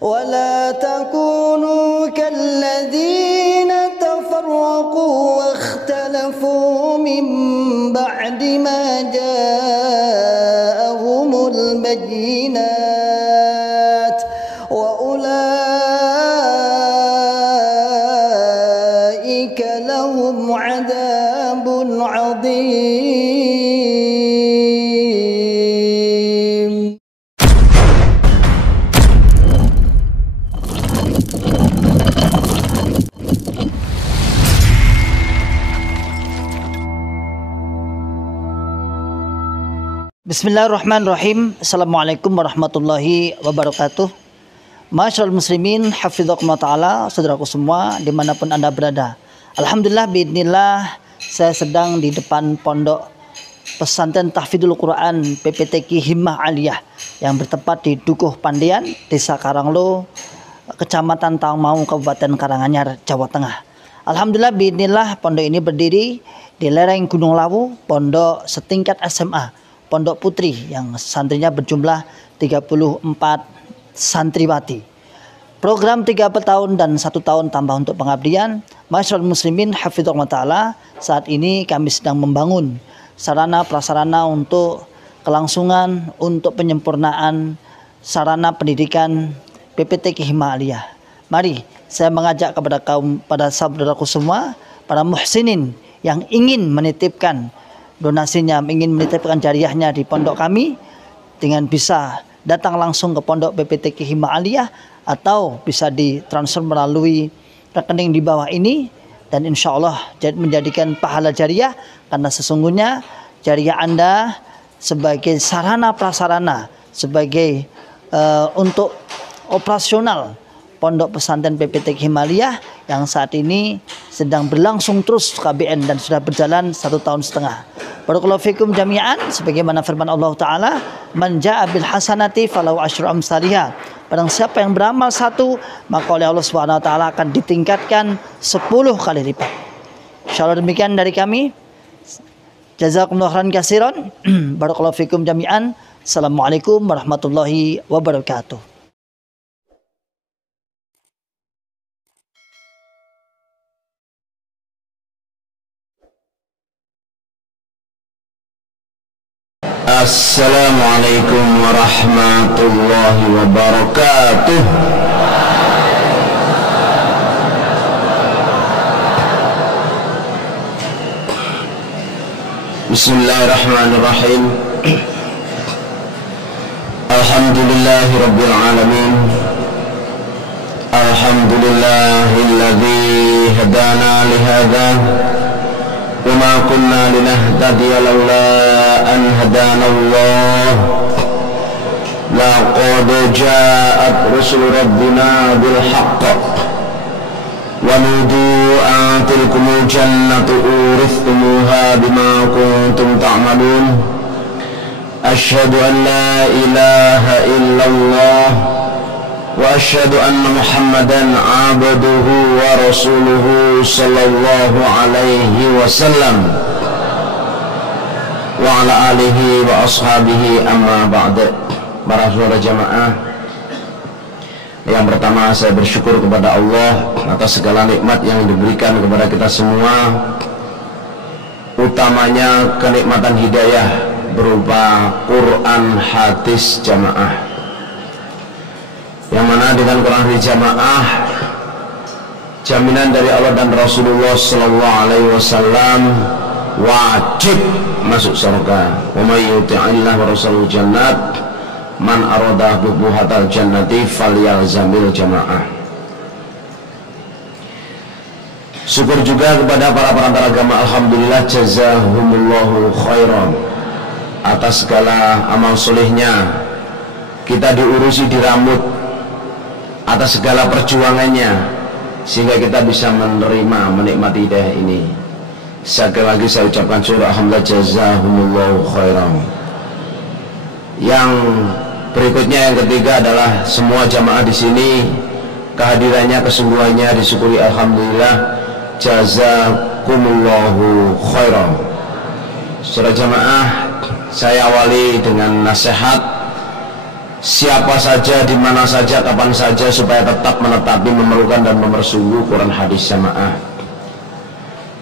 ولا تكونوا كالذين تفرقوا واختلفوا من بعد ما جاءهم البينات وأولئك لهم عذاب عظيم. Bismillahirrahmanirrahim. Assalamualaikum warahmatullahi wabarakatuh. Masyarul muslimin, hafizakumullah ta'ala, saudaraku semua dimanapun anda berada. Alhamdulillah, biidznillah, saya sedang di depan pondok pesantren tahfidzul Quran PPTQ Himmah Aliyah yang bertempat di Dukuh Pandian, Desa Karanglo, Kecamatan Tangmau, Kabupaten Karanganyar, Jawa Tengah. Alhamdulillah, biidznillah, pondok ini berdiri di lereng Gunung Lawu, pondok setingkat SMA, Pondok Putri, yang santrinya berjumlah 34 santriwati. Program 3 tahun dan 1 tahun tambah untuk pengabdian. Masyarul muslimin, hafizakumullah ta'ala, saat ini kami sedang membangun sarana prasarana untuk kelangsungan, untuk penyempurnaan sarana pendidikan PPTQ Himmah Aliyah. Mari saya mengajak pada saudaraku semua, para muhsinin yang ingin menitipkan donasinya, ingin menitipkan jariahnya di pondok kami, dengan bisa datang langsung ke pondok PPTQ Himmah Aliyah atau bisa ditransfer melalui rekening di bawah ini, dan insya Allah menjadikan pahala jariah, karena sesungguhnya jariah Anda sebagai sarana prasarana, sebagai untuk operasional pondok pesantren PPTQ Himmah Aliyah yang saat ini sedang berlangsung terus KBN dan sudah berjalan 1 tahun setengah. Barakallahu fikum jami'an, sebagaimana firman Allah Ta'ala, man ja'a bil hasanati falahu asyru amsalihha. Barang siapa yang beramal 1, maka oleh Allah Subhanahu wa taala akan ditingkatkan 10 kali lipat. Insyaallah demikian dari kami. Jazakumullahu khairan katsiran. Barakallahu fikum jami'an. Assalamualaikum warahmatullahi wabarakatuh. Assalamualaikum warahmatullahi wabarakatuh. Bismillahirrahmanirrahim. Alhamdulillahi rabbil alamin. Alhamdulillahilladzi hadana lihadza wa ma kunna linahtadiya laula an hadana Allah. Laqad ja'at rusul rabbina bil haqq wa nudu an tilkumul jannatu uristumuha bima kuntum ta'malun. Asyhadu an la ilaha illallah wa asyhadu anna Muhammadan abduhu wa rasuluhu sallallahu alaihi wasallam wa ala alihi wa ashabihi, amma ba'd. Para saudara jamaah, yang pertama saya bersyukur kepada Allah atas segala nikmat yang diberikan kepada kita semua, utamanya kenikmatan hidayah berupa Quran hadis jamaah, yang mana dengan Quran hadis jamaah jaminan dari Allah dan Rasulullah sallallahu alaihi wasallam wajib masuk surga. Wa may yuti'illah wa rasulahu jannat man arada buhatal jannati falyalzamil jamaah. Syukur juga kepada para perantara agama, alhamdulillah jazahumullahu khairan, atas segala amal solehnya kita diurusi, dirambut, atas segala perjuangannya sehingga kita bisa menerima, menikmati hidayah ini. Sekali lagi saya ucapkan syukur, alhamdulillah jazahumullahu khairan. Yang berikutnya, yang ketiga adalah semua jamaah di sini kehadirannya, kesungguhannya disyukuri, alhamdulillah jazakumullahu khairan. Saudara jamaah, saya awali dengan nasihat siapa saja, di mana saja, kapan saja, supaya tetap menetapi, memerlukan dan memersungguh Quran hadis jamaah.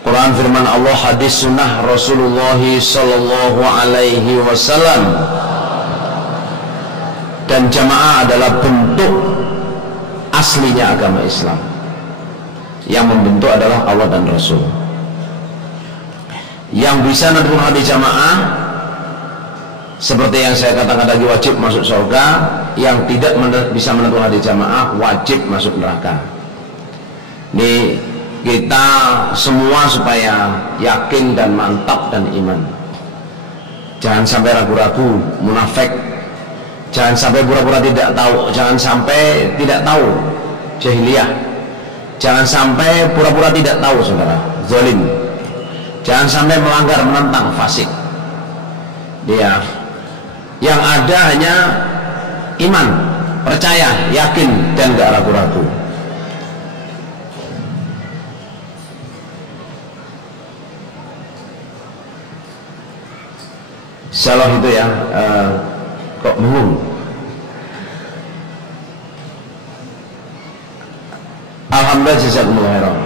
Quran firman Allah, hadis sunnah Rasulullah sallallahu alaihi wasallam. Dan jamaah adalah bentuk aslinya agama Islam. Yang membentuk adalah Allah dan Rasul. Yang bisa menentukan hadis jamaah, seperti yang saya katakan tadi, wajib masuk surga. Yang tidak bisa menentukan hadis jamaah, wajib masuk neraka. Ini kita semua supaya yakin dan mantap dan iman. Jangan sampai ragu-ragu, munafik. Jangan sampai pura-pura tidak tahu. Jangan sampai tidak tahu, jahiliyah. Jangan sampai pura-pura tidak tahu, saudara, zalim. Jangan sampai melanggar, menentang, fasik. Dia yang ada hanya iman, percaya, yakin, dan gak ragu-ragu. Salah itu ya, kok bingung. Alhamdulillah, jazakumullah khairan.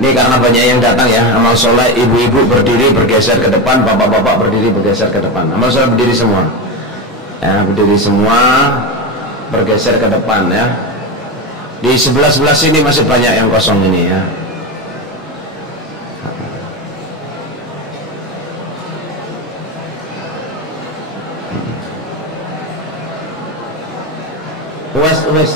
Ini karena banyak yang datang ya, amal soleh, ibu-ibu berdiri bergeser ke depan, bapak-bapak berdiri bergeser ke depan. Amal soleh berdiri semua, ya, berdiri semua, bergeser ke depan ya. Di sebelah-sebelah sini masih banyak yang kosong ini ya. West.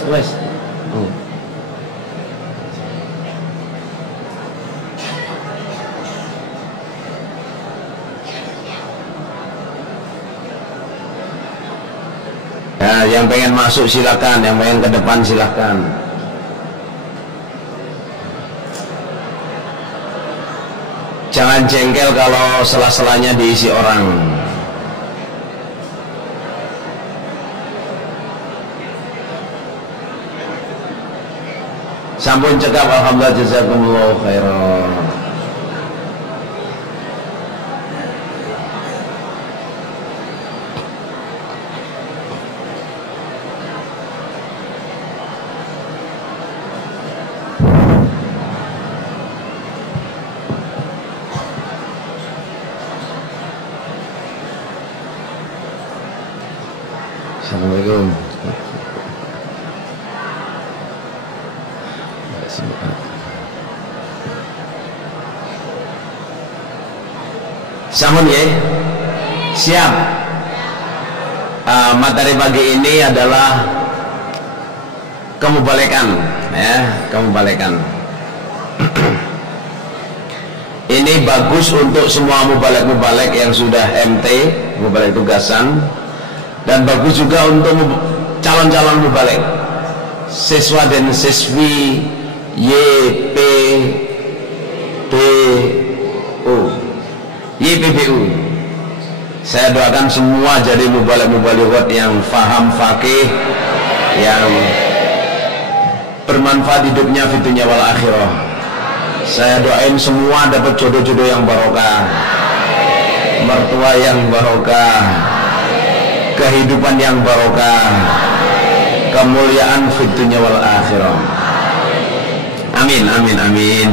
Ya, yang pengen masuk silakan, yang pengen ke depan silakan. Jangan jengkel kalau sela-selanya diisi orang. Sampun cekap, alhamdulillah, jazakumullah khairan. Assalamualaikum. Sampun ya, siap. Materi pagi ini adalah kemubalekan, ya, kemubalekan. Ini bagus untuk semua mubalek-mubalek yang sudah MT, mubalek tugasan, dan bagus juga untuk calon-calon mubalek, siswa dan siswi YPBU. Saya doakan semua jadi mubalek-mubalek yang faham fakih, yang bermanfaat hidupnya fi dunya wal akhirah. Saya doain semua dapat jodoh-jodoh yang barokah, mertua yang barokah, kehidupan yang barokah, kemuliaan fi dunya wal akhirah. Amin, amin, amin.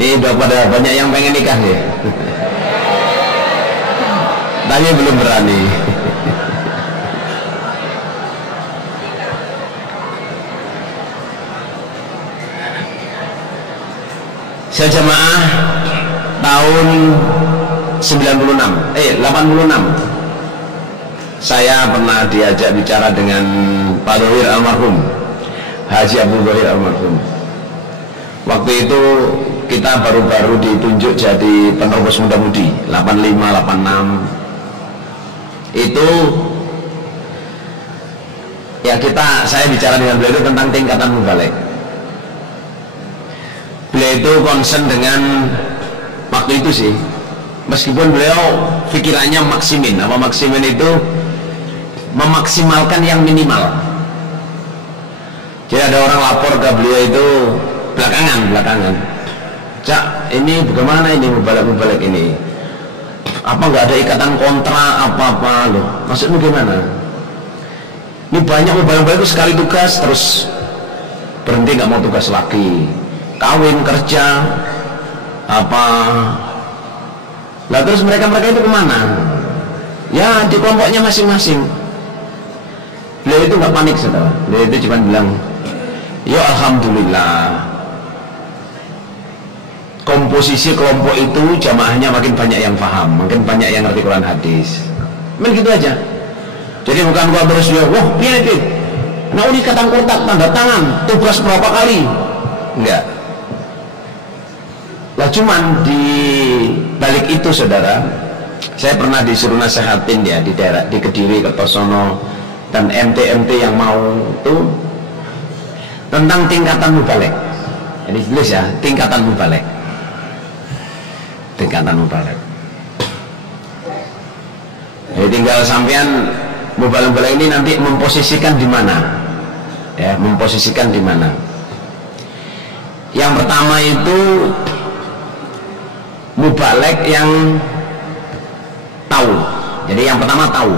Ini udah pada banyak yang pengen nikah nih, tapi belum berani. Saya jamaah tahun 86, saya pernah diajak bicara dengan Pak Dohir almarhum, Haji Abdul Dohir almarhum. Waktu itu kita baru-baru ditunjuk jadi penerus muda-mudi 85, 86. Itu ya, saya bicara dengan beliau itu tentang tingkatan mubalek. Beliau itu concern dengan waktu itu sih, meskipun beliau pikirannya maksimin. Apa maksimin itu? Memaksimalkan yang minimal. Jadi ada orang lapor ke beliau itu belakangan, Cak, ini bagaimana ini mubalek-mubalek ini? Apa nggak ada ikatan kontrak apa-apa loh? Maksudnya gimana? Ini banyak mubalik itu sekali tugas terus berhenti, nggak mau tugas lagi, kawin, kerja, apa? Lah terus mereka itu kemana? Ya di kelompoknya masing-masing. Beliau itu nggak panik, saudara. Beliau itu cuma bilang, ya alhamdulillah, komposisi kelompok itu jamaahnya makin banyak yang paham, makin banyak yang ngerti Quran hadis. Gitu aja. Jadi bukan gua terus dia, wah piye iki? Nah ini ikatan kontrak, tanda tangan, tugas berapa kali? Enggak. Lah cuman di balik itu, saudara, saya pernah disuruh nasehatin ya di daerah di Kediri, Kertosono dan MT yang mau itu tentang tingkatan mubalik. Jadi tulis ya, tingkatan mubalik. Tingkatan mubalik. Jadi tinggal sampean mubalik ini nanti memposisikan di mana? Ya, memposisikan di mana? Yang pertama itu mubalik yang tahu. Jadi yang pertama tahu.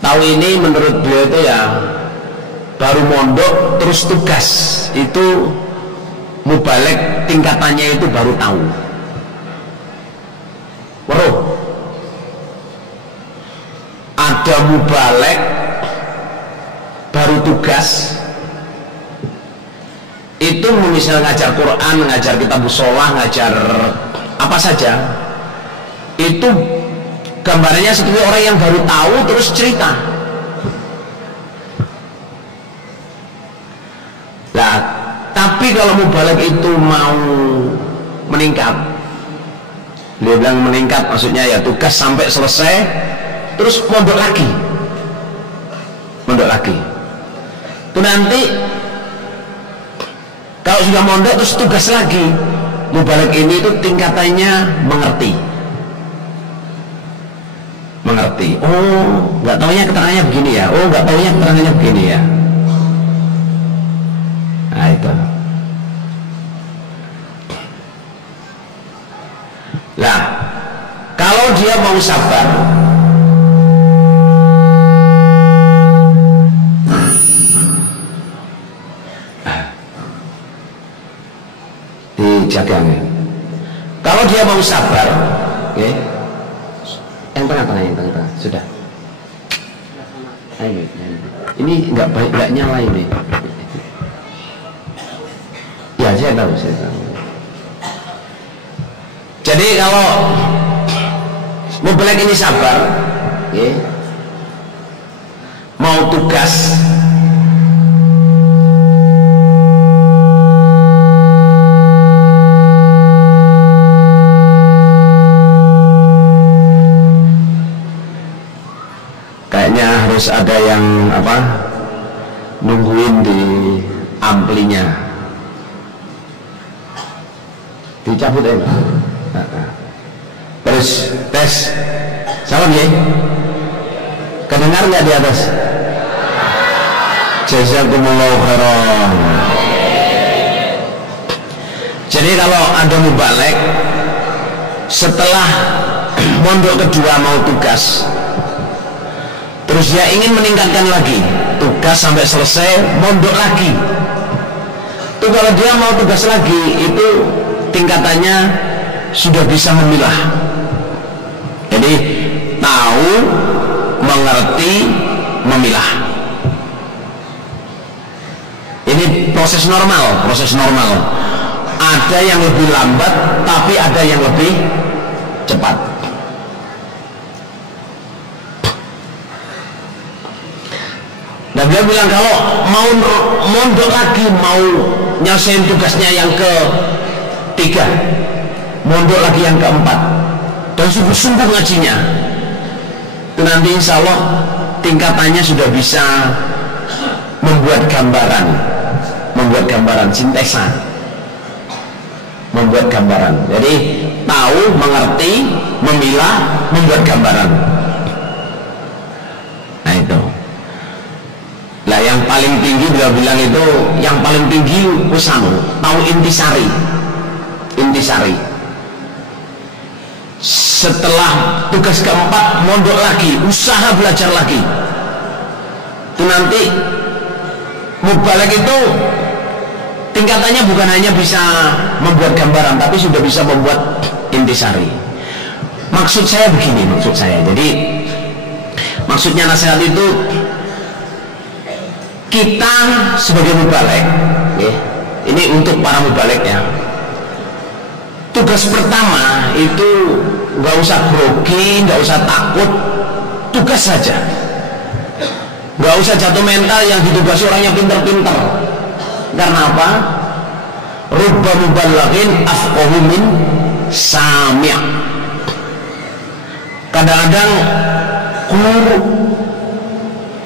Tahu ini menurut beliau itu ya baru mondok terus tugas, itu mubalik tingkatannya itu baru tahu. Weruh. Ada mubalik baru tugas, itu misalnya ngajar Quran, ngajar kitab sholah, ngajar apa saja, itu gambarnya seperti orang yang baru tahu terus cerita. Nah, tapi kalau mubalik itu mau meningkat, dia bilang meningkat maksudnya ya tugas sampai selesai terus mondok lagi, itu nanti kalau sudah mondok terus tugas lagi. Mubalik ini itu tingkatannya mengerti. Oh nggak taunya keterangannya begini ya, oh nggak taunya keterangannya begini ya. Nah itu. Nah kalau dia mau sabar, dijaganya. Kalau dia mau sabar, okay. Yang tengah, sudah. Ayo, ini nggak baik, nggak nyala ini. Ya saya tahu. Jadi kalau mubalik ini sabar, okay. Mau tugas, harus ada yang nungguin di amplinya, dicabut ya. Terus tes, salam ya, kedengar nggak di atas? Jazakumullahu khairan. Jadi kalau ada mubalik setelah mondok kedua mau tugas, terus dia ingin meningkatkan lagi, tugas sampai selesai, mondok lagi. Itu kalau dia mau tugas lagi, itu tingkatannya sudah bisa memilah. Jadi tahu, mengerti, memilah. Ini proses normal. Ada yang lebih lambat, tapi ada yang lebih cepat. Dan dia bilang kalau mau mondok lagi, mau nyelesain tugasnya yang ke-3, mondok lagi yang ke-4, dan sungguh-sungguh ngajinya, itu nanti insya Allah tingkatannya sudah bisa membuat gambaran sintesan, membuat gambaran. Jadi tahu, mengerti, memilah, membuat gambaran. Nah itu. Lah yang paling tinggi dia bilang itu, yang paling tinggi tahu intisari. setelah tugas keempat mondok lagi, usaha belajar lagi. Itu nanti mubalek itu tingkatannya bukan hanya bisa membuat gambaran, tapi sudah bisa membuat intisari. Maksud saya begini, jadi maksudnya nasihat itu, kita sebagai mubalek, ya, ini untuk para mubalek ya, tugas pertama itu nggak usah grogi, nggak usah takut, tugas saja. Nggak usah jatuh mental yang ditugasi orang yang pinter-pinter. Karena apa? Rubba mubalaghin afqahu min sami'. Kadang-kadang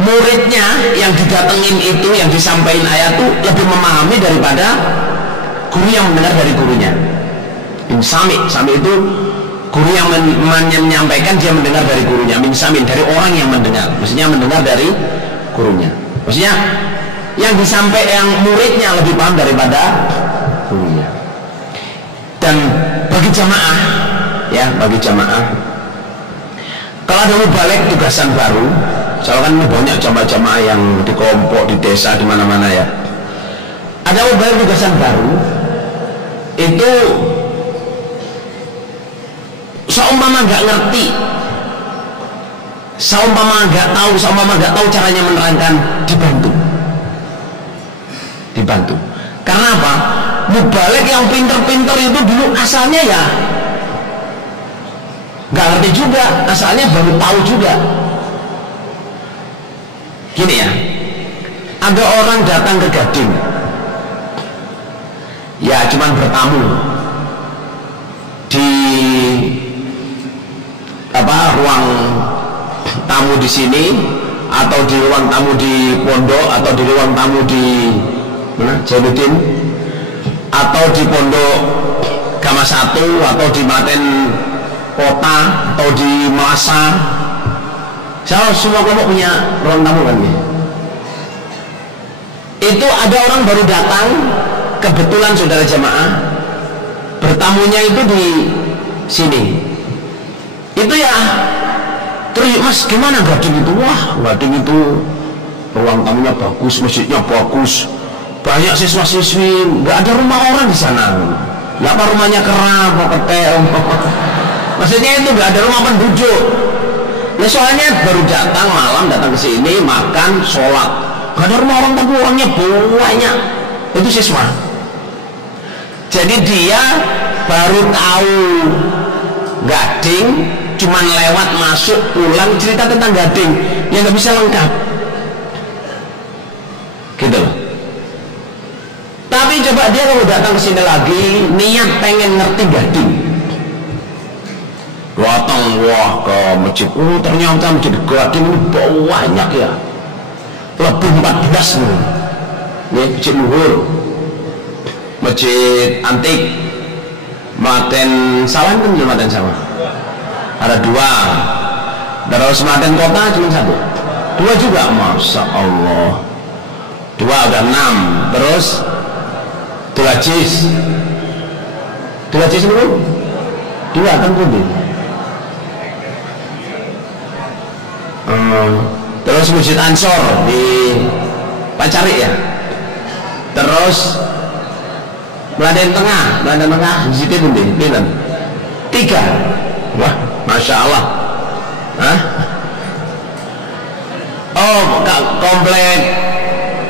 muridnya yang didatengin itu, yang disampaikan ayat itu lebih memahami daripada guru yang mendengar dari gurunya. Sami itu guru yang menyampaikan, dia mendengar dari gurunya. Min samin, dari orang yang mendengar, maksudnya mendengar dari gurunya, maksudnya yang disampaikan, yang muridnya lebih paham daripada gurunya. Dan bagi jamaah ya, bagi jamaah, kalau ada mubalek tugasan baru, misalkan banyak jamaah-jamaah yang di kelompok, di desa, di mana-mana ya, ada mubalek tugasan baru, itu seumpama nggak ngerti, seumpama nggak tahu caranya menerangkan, dibantu. Karena apa? Mubalek yang pinter-pinter itu dulu asalnya ya nggak ngerti juga, asalnya baru tahu juga. Gini ya, ada orang datang ke Gading, ya cuman bertamu di ruang tamu di sini, atau di ruang tamu di pondok, atau di ruang tamu di mana, Jainuddin, atau di pondok Gama 1, atau di Maten Kota, atau di Masa. Semua kelompok punya ruang tamu kan ya? Itu ada orang baru datang, kebetulan saudara jamaah, bertamunya itu di sini. Itu ya, terus Mas gimana Gading itu? Wah, Gading itu ruang tamunya bagus, masjidnya bagus, banyak siswa-siswi, nggak ada rumah orang di sana. Nggak apa rumahnya kerap, ketel. Maksudnya itu nggak ada rumah penduduk. Nah soalnya baru datang malam, datang ke sini, makan, sholat, nggak ada rumah orang, tapi orangnya banyak. Itu siswa. Jadi dia baru tahu Gading, cuman lewat masuk pulang cerita tentang Gading, yang nggak bisa lengkap, gitu loh. Tapi coba dia kalau datang ke sini lagi, niat pengen ngerti Gading, datang wah ke masjid, ternyata masjid Gading ini banyak ya, lebih 14 nih, masjid luhur, masjid antik, Maten Sawah kan cuma Maten Sawah, ada 2. Terus Maten Kota cuma 1, 2 juga, masya Allah, 2 udah 6. Terus Tulajis dulu 2 kan pun. Terus Masjid Ansor di Pacari ya. Terus Meladen Tengah di situ pun di 3. Wah, masya Allah. Hah? Oh, komplek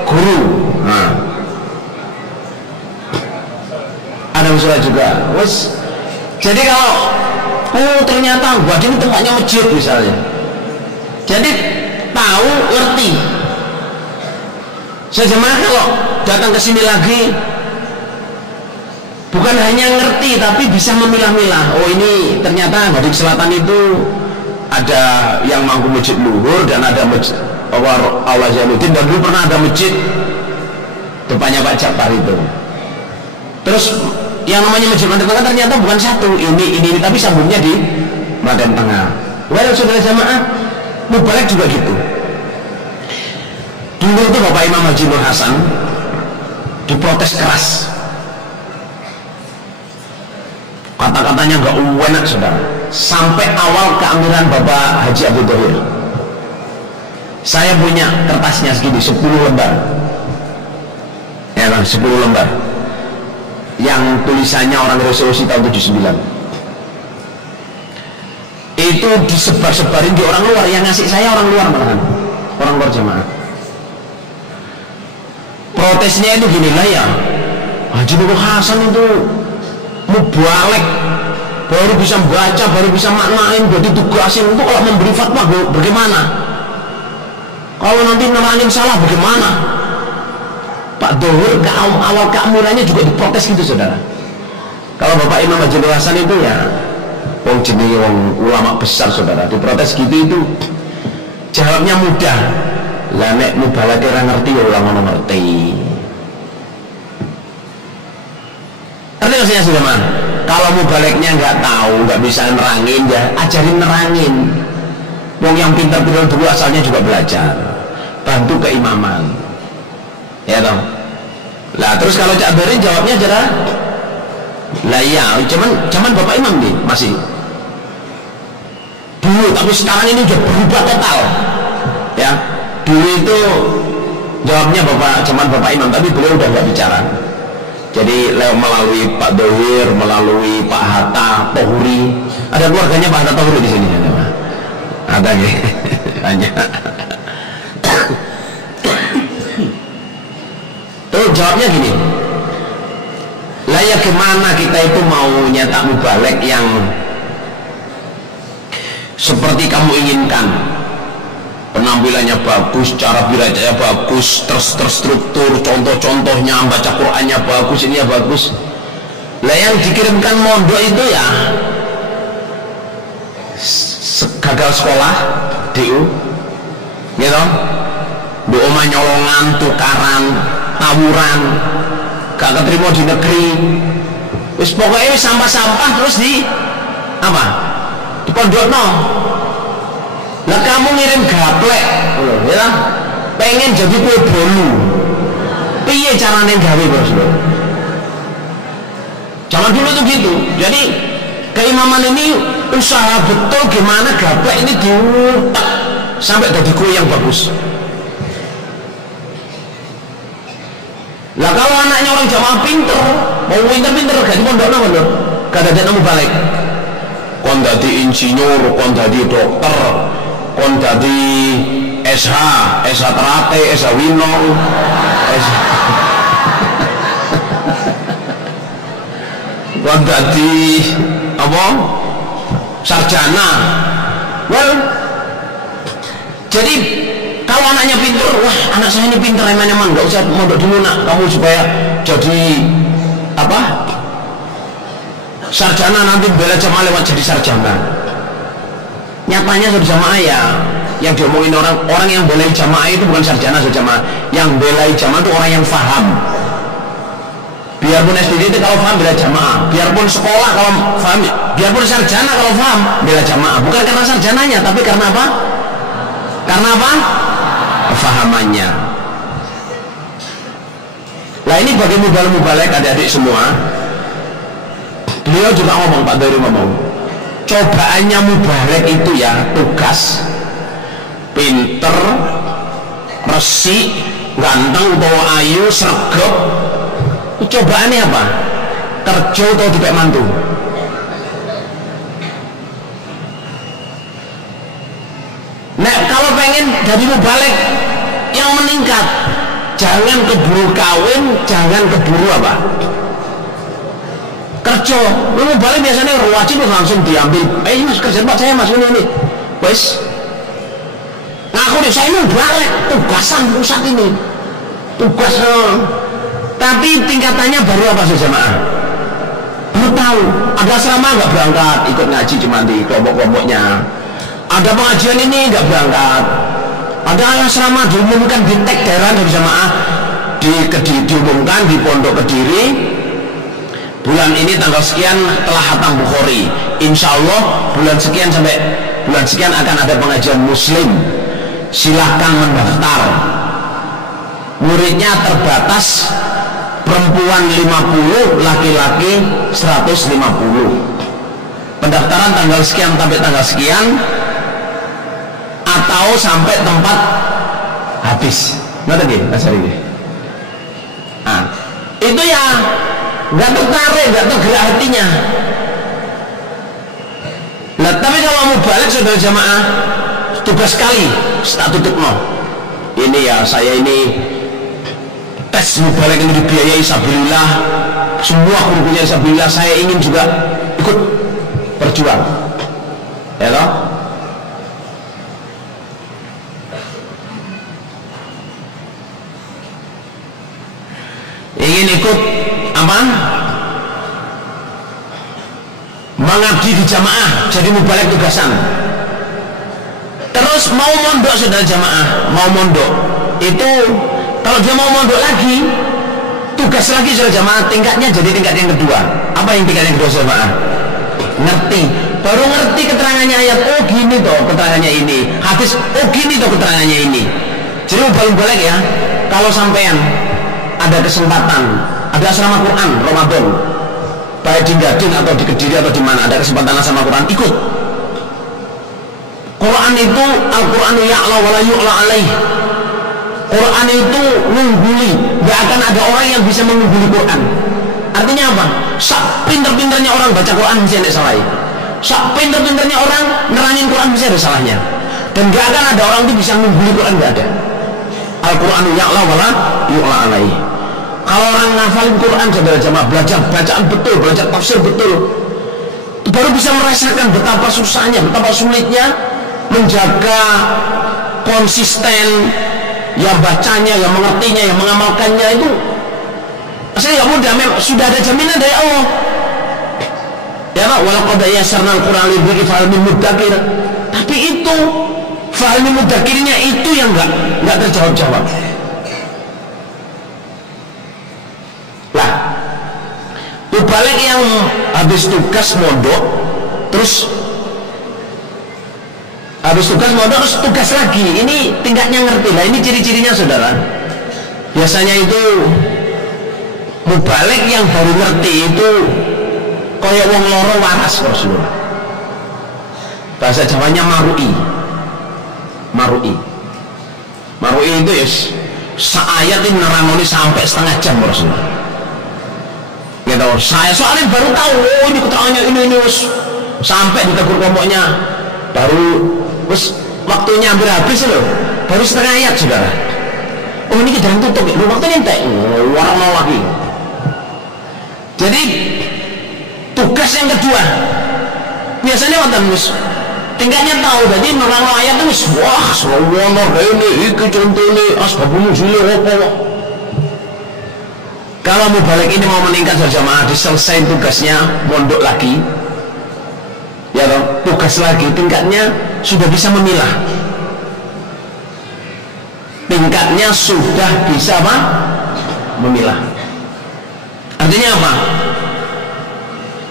guru. Nah, ada usaha juga. Wes. Jadi kalau ternyata Gading tempatnya masjid misalnya, jadi tahu, ngerti. Sejemaah kalau datang ke sini lagi, bukan hanya ngerti tapi bisa memilah-milah. Oh ini ternyata Gading Selatan itu ada yang mampu masjid luhur, dan ada masjid Allah Jainuddin, dan dulu pernah ada masjid depannya Pak Jafar itu. Terus yang namanya Masjid Maden Tengah ternyata bukan satu, ini tapi sambungnya di Maden Tengah. Walau saudara jamaah, mubalek juga gitu. Dulu itu Bapak Imam Haji Nur Hasan diprotes keras, kata-katanya nggak enak saudara. sampai awal keamiran Bapak Haji Abdul Thohir. Saya punya kertasnya segini, 10 lembar. Ya kan, 10 lembar. Yang tulisannya orang resolusi tahun 79. Itu disebar-sebarin di orang luar, yang ngasih saya orang luar malahan. Orang luar jamaah. Protesnya itu gini lah ya. Haji Nurul Hasan itu mubalek, baru bisa baca, baru bisa maknain, baru ditugasin untuk kalau memberi fatwa bagaimana? Kalau nanti nerangin salah bagaimana? Pak Thohir awal keamirannya juga diprotes gitu saudara. Kalau Bapak Imam Haji Nurul Hasan itu ya wong jenenge wong ulama besar saudara, diprotes gitu itu jawabnya mudah. Lah nek mubalek ora ngerti ya ulang ngono ngerti. Ngerti maksudnya sudah. Kalau mubaleknya nggak tahu, nggak bisa nerangin ya ajarin nerangin. Wong yang pintar-pintar dulu asalnya juga belajar, bantu keimaman, ya toh. Lah terus kalau Cak Berin jawabnya adalah, lah iya, cuman Bapak Imam nih masih dulu, tapi sekarang ini udah berubah total, ya. Dulu itu jawabnya cuman Bapak Imam, tapi beliau udah nggak bicara. Jadi melalui Pak Thohir, melalui Pak Hatta Thohuri, ada keluarganya Pak Hatta Thohuri di sini, ada nih, hanya. Tuh jawabnya gini, lah ya gimana kita itu mau nyetak mubalek yang seperti kamu inginkan, penampilannya bagus, cara bilajanya bagus, terstruktur, contoh-contohnya, baca Qur'annya bagus, ini ya bagus. Lah yang dikirimkan mondok itu ya gagal sekolah, DU, gitu, di omah nyolongan, tukaran, tawuran, gak keterima di negeri, wis pokoknya sampah-sampah terus di apa? Di pondok no. Lah kamu ngirim gaplek, ya, pengen jadi kue bolu, piye caranya gawe bos? Zaman dulu tuh gitu. Jadi keimaman ini usaha betul gimana gaplek ini diutak sampai jadi kue yang bagus. Lah kalau anaknya orang jamaah pinter, mau pinter-pinter gak di pondok no, gak ada nemu balik. Kon dadi insinyur, kon dadi dokter, kon dadi SH, SH Terate, SH Winong, kon dadi apa? Sarjana. Well, jadi kalau anaknya pinter, wah anak saya ini pinter eman-eman, nggak usah mondok dulu nak, kamu supaya jadi apa? Sarjana, nanti bela jamaah lewat jadi sarjana. Nyatanya jamaah ya, yang diomongin orang yang belai jamaah itu bukan sarjana jamaah, yang belai jamaah itu orang yang faham. Biarpun SDD itu kalau faham bela jamaah, biarpun sekolah kalau faham, biarpun sarjana kalau faham bela jamaah, bukan karena sarjananya, tapi karena apa? Karena apa? Kefahamannya. Nah ini bagi mubalek adik-adik semua, beliau juga ngomong, Pak Thohir ngomong, cobaannya mubalek itu ya tugas, pinter, resik, ganteng, bawa ayu, sregep. Cobaannya apa? Kerja atau dipek mantu. Nah kalau pengen jadi mubalek yang meningkat, jangan keburu kawin, jangan keburu apa? Kerja. Mubalek biasanya wajib langsung diambil. Mas kerja Pak, saya mas ini. Wes. Ngaku deh saya mubalek, tugasan pusat ini. Tugas. Tapi tingkatannya baru apa sih jemaah? Baru tahu. Ada asrama nggak berangkat, ikut ngaji cuma di kelompok-kelompoknya. Ada pengajian ini nggak berangkat. Ada asrama diumumkan di tag daerah dari jemaah, diumumkan di Pondok Kediri. Bulan ini tanggal sekian telah hatam Bukhari. Insya Allah bulan sekian sampai bulan sekian akan ada pengajian Muslim. Silahkan mendaftar. Muridnya terbatas, perempuan 50, laki-laki 150. pendaftaran tanggal sekian sampai tanggal sekian, atau sampai tempat habis. Ngerti nggih Mas Ari? Nah, itu ya nggak tertarik, nggak tergerak hatinya. Nah, tapi kalau mau balik saudara jamaah, tugas sekali tak tutup no. Ini ya saya ini tes balik ini dibiayai sabilillah, semua gurunya sabilillah, saya ingin juga ikut berjuang, ya toh. Ingin ikut apa? Mengabdi di jamaah, jadi mubalik tugasan. Terus mau mondok saudara jamaah, mau mondok itu kalau dia mau mondok lagi, tugas lagi saudara jamaah, tingkatnya jadi tingkat yang kedua. Apa yang tingkat yang kedua jamaah? Ngerti, baru ngerti keterangannya ayat. Oh gini toh keterangannya ini, hadis. Oh gini toh keterangannya ini. Jadi mubalik ya, kalau sampean ada kesempatan, ada asrama Quran Ramadan, baik di Gading atau di Kediri atau di mana, ada kesempatan asrama Quran, ikut. Quran itu Al-Quran ya'la wa la yu'la alaih. Quran itu mengungguli, gak akan ada orang yang bisa mengungguli Quran. Artinya apa? Sak pinter-pinternya orang baca Quran mesti ada salahnya. Sak pinter-pinternya orang nerangin Quran mesti ada salahnya. Dan gak akan ada orang itu bisa mengungguli Quran, gak ada. Al-Quran ya'la wa la yu'la alaih. Kalau orang ngafalin Quran saudara jamaah, belajar bacaan betul, belajar tafsir betul, baru bisa merasakan betapa susahnya, betapa sulitnya menjaga konsisten, yang bacanya, yang mengertinya, yang mengamalkannya itu. Saya nggak mudah, sudah ada jaminan dari Allah. Ya Pak, walaqad yassarnal Qur'ana lidzikri fahal min mudzakir. Tapi itu fahal min mudzakirnya itu yang nggak terjawab-jawab. Lah, balik yang habis tugas mondok, terus habis tugas mondok terus tugas lagi. Ini tingkatnya ngerti lah. Ini ciri-cirinya saudara. Biasanya itu mubalik yang baru ngerti itu kayak wong loro waras Rasulullah. Bahasa Jawanya marui. Marui. Marui itu ya seayat ini nerangoni sampai setengah jam Rasulullah. Gitu. Saya soalnya baru tahu, oh ini keterangannya ini sampai ditegur kelompoknya, baru terus waktunya hampir habis loh, baru setengah ayat saudara. Oh ini kita tutup, lu waktunya entek, orang mau lagi. Jadi tugas yang kedua biasanya waktu mus tingkatnya tahu, jadi nerang ayat itu wah semuanya ini contohnya asbabun nuzul apa. Kalau mau balik ini mau meningkat jamaah, diselesai tugasnya mondok lagi, ya toh, tugas lagi, tingkatnya sudah bisa memilah, tingkatnya sudah bisa apa? Memilah. Artinya apa?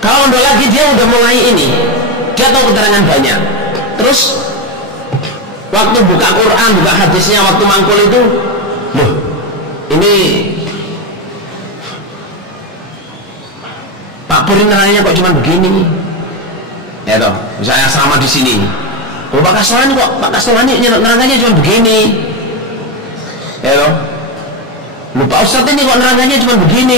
Kalau mondok lagi dia udah mulai ini, dia tahu keterangan banyak. Terus waktu buka Quran, buka hadisnya, waktu mangkul itu, loh, ini Pak Pur nerangnya kok cuma begini, ya toh. Misalnya sama di sini, oh Pak Kastelani kok, Pak Kastelani nerangnya cuma begini, ya toh. Lupa Ustadz ini kok nerangnya cuma begini.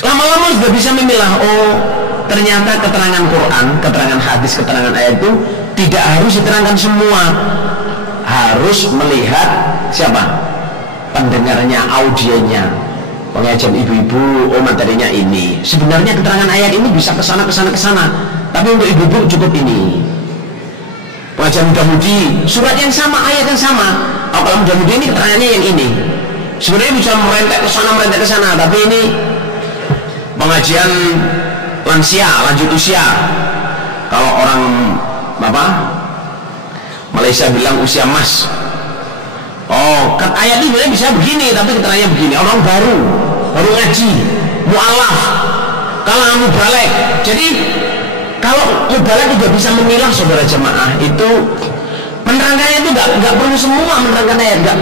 Lama-lama sudah bisa memilah. Oh ternyata keterangan Quran, keterangan hadis, keterangan ayat itu tidak harus diterangkan semua, harus melihat siapa pendengarnya, audiennya. Pengajian ibu-ibu, oh materinya ini. Sebenarnya keterangan ayat ini bisa kesana, tapi untuk ibu-ibu cukup ini. Pengajian muda-mudi, surat yang sama, ayat yang sama. Oh, kalau muda-mudi ini keterangannya yang ini. Sebenarnya bisa merentek ke sana, tapi ini pengajian lansia, lanjut usia. Kalau orang apa? Malaysia bilang usia emas. Oh, ayat ini sebenarnya bisa begini, tapi keterangannya begini. Orang baru ngaji, mu'alaf, kalau mubalik. Jadi kalau mubalik juga bisa memilah saudara jemaah itu, menerangkannya itu nggak perlu semua menerangkan ayat, nggak.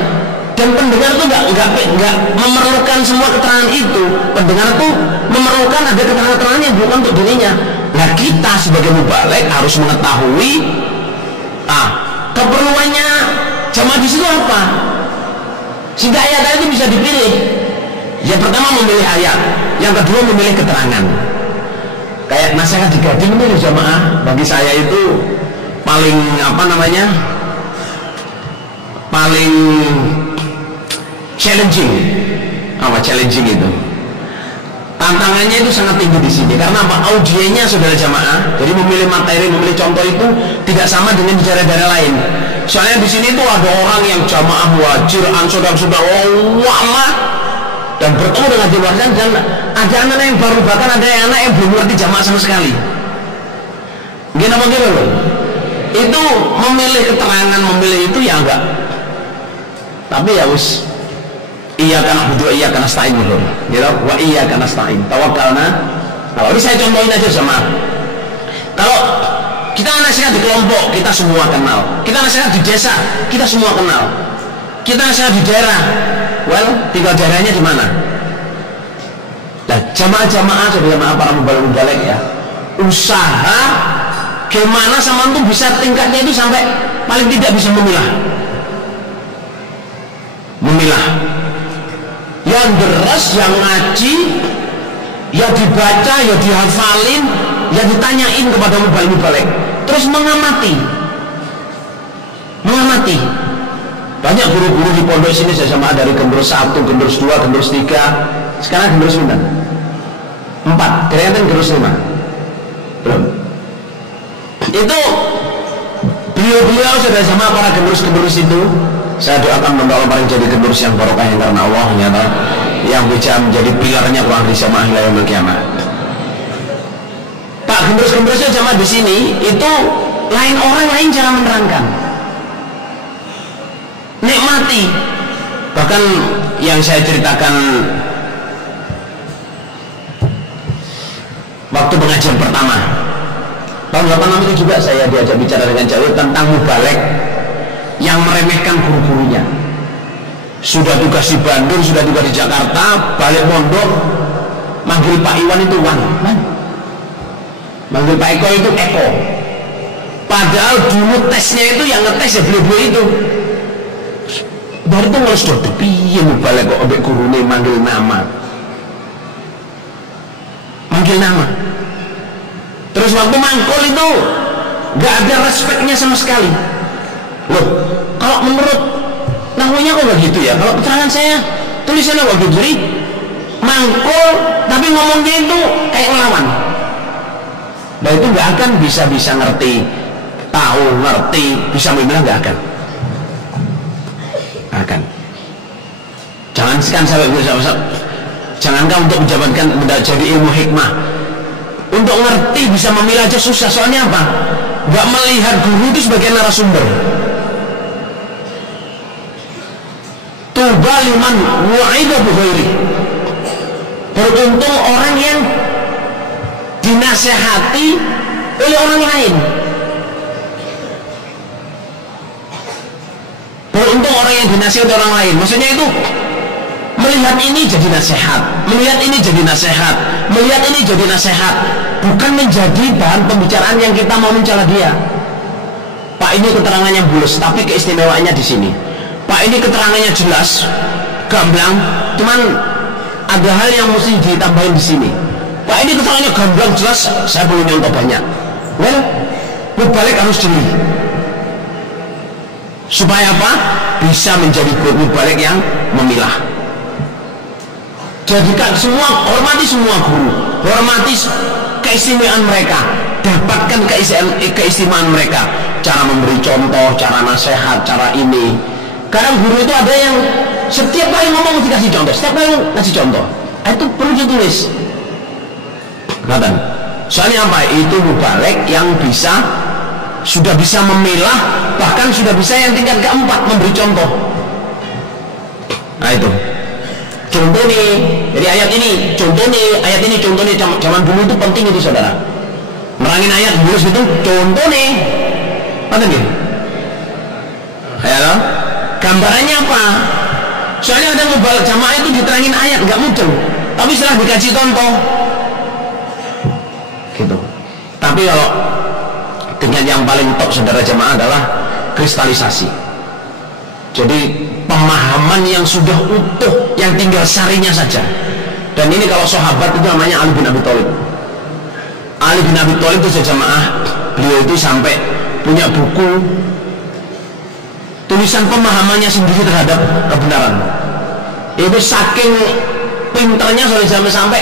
Dan pendengar tuh nggak memerlukan semua keterangan itu. Pendengar tuh memerlukan ada keterangan yang bukan untuk dirinya. Nah, kita sebagai mubalek harus mengetahui keperluannya jamaah di situ apa. Sehingga ayat itu bisa dipilih. Yang pertama memilih ayat, yang kedua memilih keterangan. Kayak nasihat di Gading ini jamaah bagi saya itu paling paling challenging. Challenging itu tantangannya itu sangat tinggi di sini. Karena apa? Audiennya saudara jamaah. Jadi memilih materi, memilih contoh itu tidak sama dengan di daerah-daerah lain. Soalnya di sini tuh ada orang yang jamaah muhajir, ansor dan sudah lama dan bertemu dengan jemaah, dan ada anak yang baru, bahkan ada anak yang belum ngerti jamaah sama sekali. Gimana loh? Itu memilih keterangan, memilih itu ya enggak. Tapi ya wis, iyyaka na'budu wa iyyaka nasta'in gitu. Wa iyyaka nasta'in. Tawakkalna. Kalau ini saya contohin aja sama. Kalau kita nasihat di kelompok, kita semua kenal. Kita nasihat di desa, kita semua kenal. Kita nasihat di daerah, tinggal daerahnya di mana? Nah, jamaah-jamaah, jamaah para mubalek ya, usaha gimana sama tuh bisa tingkatnya itu sampai paling tidak bisa memilah yang deras, yang ngaji, ya dibaca, ya dihafalin, ya ditanyain kepada mubalek, terus mengamati. Banyak guru-guru di pondok sini saya sama dari Gendros 1, Gendros 2, Gendros 3, sekarang Gendros 4, kira-kira Gendros 5 belum. Itu beliau sudah sama para Gendros itu. Saya doakan mendoakan paling jadi Gendros yang barokah yang karena Allah nyata, yang bisa menjadi pilarnya kurang di jamaah yaumil kiamat. Pak Gendros-Gendrosnya jamaah di sini itu lain orang, lain cara menerangkan. Nikmati. Bahkan yang saya ceritakan waktu pengajian pertama tahun 86 itu juga saya diajak bicara dengan Jawa tentang mubalek yang meremehkan guru-gurunya. Sudah tugas di Bandung, sudah tugas di Jakarta, balik pondok manggil Pak Iwan itu Wan, manggil Pak Eko itu Eko. Padahal dulu tesnya itu yang ngetes ya beliau-beliau itu. Baru itu ngeles dodo piye mubalek kok ambek gurune manggil nama. Terus waktu mangkul itu nggak ada respeknya sama sekali. Loh, kalau menurut nahwunya kok begitu ya? Kalau keterangan saya tulisannya kok gitu, jadi mangkul tapi ngomongnya itu kayak ngelawan. Nah itu nggak akan bisa ngerti, tahu ngerti, bisa membilang nggak akan. Jangankan untuk menjabatkan jadi ilmu hikmah, untuk ngerti bisa memilah aja susah. Soalnya apa? Nggak melihat guru itu sebagai narasumber. Tuba liman wa'idha bughairi. Beruntung orang yang dinasehati oleh orang lain. Beruntung orang yang dinasihati orang lain. Maksudnya itu melihat ini jadi nasihat, melihat ini jadi nasihat, melihat ini jadi nasihat, bukan menjadi bahan pembicaraan yang kita mau mencela dia. Pak ini keterangannya bulus, tapi keistimewaannya di sini. Pak ini keterangannya jelas, gamblang, cuman ada hal yang mesti ditambahin di sini. Pak ini keterangannya gamblang jelas, saya perlu nyontoh banyak. Mubalek harus jeli. Supaya apa? Bisa menjadi mubalek yang memilah. Jadikan semua, hormati semua guru, hormati keistimewaan mereka, dapatkan keistimewaan mereka, cara memberi contoh, cara nasihat, cara ini. Kadang guru itu ada yang setiap kali ngomong mesti kasih contoh, setiap kali kasih contoh. Itu perlu ditulis. Soalnya apa? Itu mubalek yang sudah bisa memilah, bahkan sudah bisa yang tingkat keempat memberi contoh. Nah itu contoh nih, jadi ayat ini contoh nih, zaman dulu itu penting itu saudara, merangin ayat bulus itu contoh nih, apa nih? Ayo, gambarannya apa? Soalnya ada mubalik jamaah itu diterangin ayat nggak mudeng, tapi setelah dikaji contoh gitu. Tapi kalau dengan yang paling top saudara jamaah adalah kristalisasi. Jadi pemahaman yang sudah utuh, yang tinggal sarinya saja. Dan ini kalau sahabat itu namanya Ali bin Abi Thalib. Ali bin Abi Thalib itu jamaah, beliau itu sampai punya buku tulisan pemahamannya sendiri terhadap kebenaran. Itu saking pinternya sampai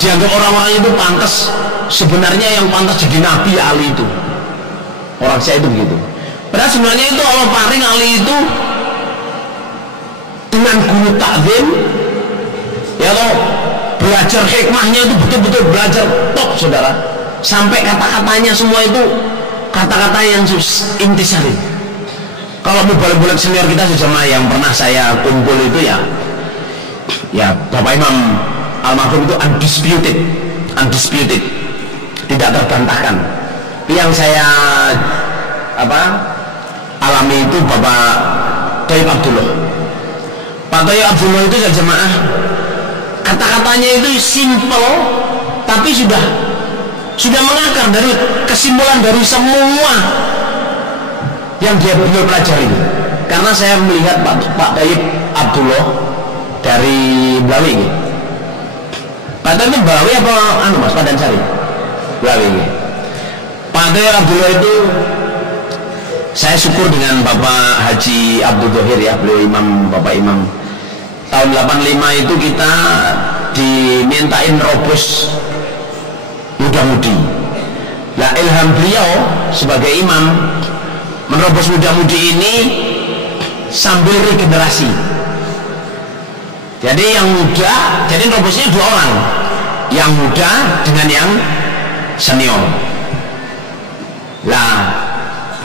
dianggap orang-orang itu pantas, sebenarnya yang pantas jadi nabi ya Ali itu. Orang saya itu begitu. Padahal sebenarnya itu Allah paring Ali itu dengan guru takzim, ya loh, belajar hikmahnya itu betul-betul belajar top saudara. Sampai kata-katanya semua itu kata-kata yang intisari. Kalau mau boleh-boleh senior kita sejamaah yang pernah saya kumpul itu ya Bapak Imam almarhum itu undisputed, tidak terbantahkan. Yang saya alami itu Bapak Thayyib Abdullah. Pak Thayyib Abdullah itu jamaah, kata-katanya itu simple, tapi sudah mengakar dari kesimpulan dari semua yang beliau pelajari. Karena saya melihat Pak Thayyib Abdullah dari Belawi ini. Pak Thayyib itu Belawi apa Mas Padansari? Belawi ini. Pak Thayyib Abdullah itu saya syukur dengan Bapak Haji Abdul Dhohir ya, beliau Bapak Imam. Tahun 85 itu kita dimintain robos muda-mudi. Nah, ilham beliau sebagai imam menerobos muda-mudi ini sambil regenerasi. Jadi yang muda, jadi nerobosnya 2 orang, yang muda dengan yang senior. Nah,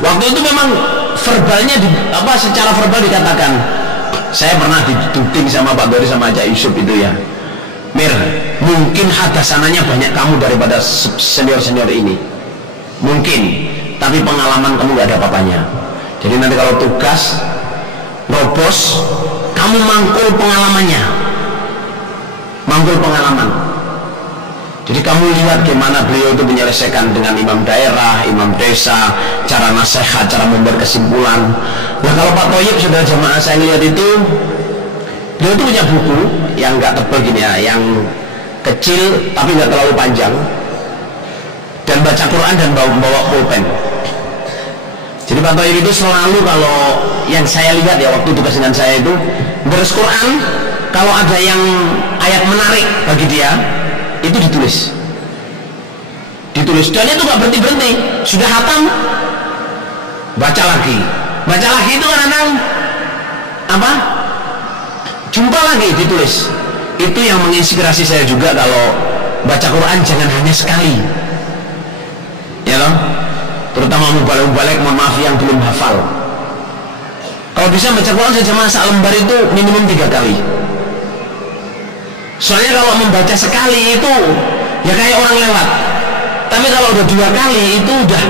waktu itu memang verbalnya secara verbal dikatakan, saya pernah dituding sama Pak Dori sama Cak Yusuf itu ya, Mir, mungkin hadasananya banyak kamu daripada senior-senior ini, mungkin, tapi pengalaman kamu gak ada apa-apanya. Jadi nanti kalau tugas robos, kamu mangkul pengalaman. Jadi kamu lihat gimana beliau itu menyelesaikan dengan imam daerah, imam desa, cara nasihat, cara membuat kesimpulan. Nah kalau Pak Thayyib sudah jamaah saya lihat itu, beliau itu punya buku yang nggak tebal gini ya, yang kecil tapi nggak terlalu panjang, dan baca Quran dan bawa pulpen. Jadi Pak Thayyib itu selalu, kalau yang saya lihat ya waktu tugas dengan saya itu, beres Quran, kalau ada yang ayat menarik bagi dia, itu ditulis, dan itu gak berhenti, sudah hatam, baca lagi itu kadang jumpa lagi, ditulis. Itu yang menginspirasi saya juga, kalau baca Quran jangan hanya sekali, ya loh, terutama mubalik, mohon maaf yang belum hafal. Kalau bisa baca Quran saja masa lembar itu minimum 3 kali. Soalnya kalau membaca sekali itu ya kayak orang lewat, tapi kalau udah 2 kali itu udah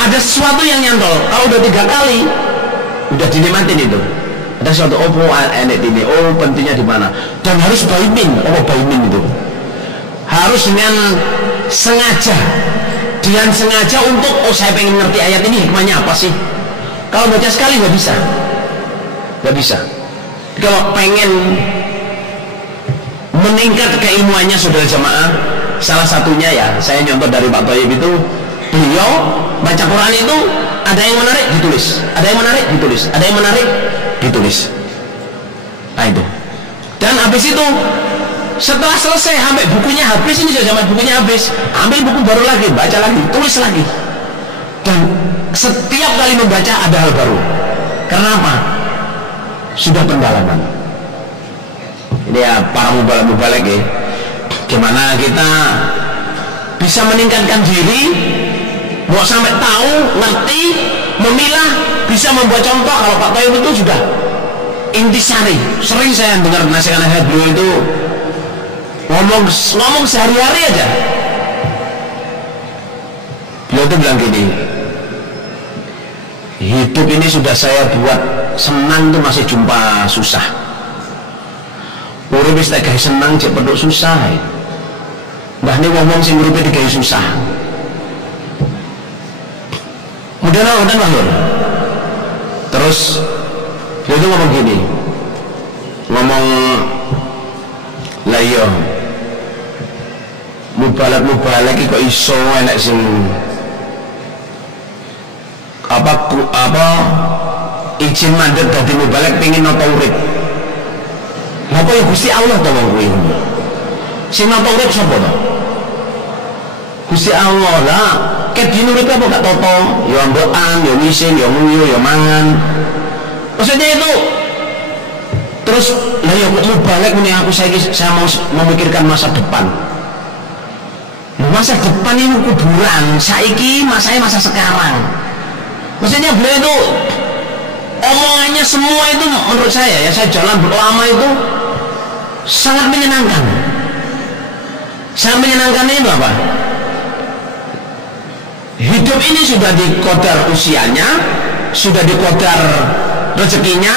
ada sesuatu yang nyantol. Kalau udah 3 kali udah dinikmatin itu, ada sesuatu enek ini, pentingnya di mana, dan harus baimin itu harus dengan sengaja untuk saya pengen ngerti ayat ini hikmahnya apa sih. Kalau baca sekali nggak bisa. Kalau pengen meningkat keilmuannya saudara jamaah, salah satunya ya saya nyontoh dari Pak Thayyib itu, beliau baca Quran itu ada yang menarik ditulis, ada yang menarik ditulis. Nah itu, dan habis itu setelah selesai sampai bukunya habis, ini sudah bukunya habis, ambil buku baru lagi, baca lagi, tulis lagi, dan setiap kali membaca ada hal baru. Karena apa? Sudah pendalaman. Ini ya para mubalik ya, gimana kita bisa meningkatkan diri, mau sampai tahu, ngerti, memilah, bisa membuat contoh. Kalau Pak Thayyib itu sudah intisari. Sering saya dengar nasihat beliau itu ngomong sehari-hari aja. Beliau itu bilang gini, hidup ini sudah saya buat senang tuh masih jumpa susah. Urip wis tak gawe senang cek peduk susah. Mbah ne ngomong sing uripe digawe susah. Mudah Mbah Nur. Terus dia itu ngomong gini. Ngomong lah iya. Mubalak kok iso enak sing apa izin mandat dadi mubalak pengin nata urip. Apa ya Gusti Allah to wong kuwi. Sing nata urip sapa to? Gusti Allah lah. Ket dino urip apa gak toto? Ya ambekan, ya ngisin, ya nguyu, ya mangan. Maksudnya itu terus lah ya kok mubalak muni aku saya mau memikirkan masa depan. Masa depan ini kuburan, saiki masanya masa sekarang. Maksudnya beliau itu omongannya semua itu menurut saya ya, saya jalan berlama itu sangat menyenangkan. Sangat menyenangkan itu apa? Hidup ini sudah dikodar usianya, sudah dikodar rezekinya,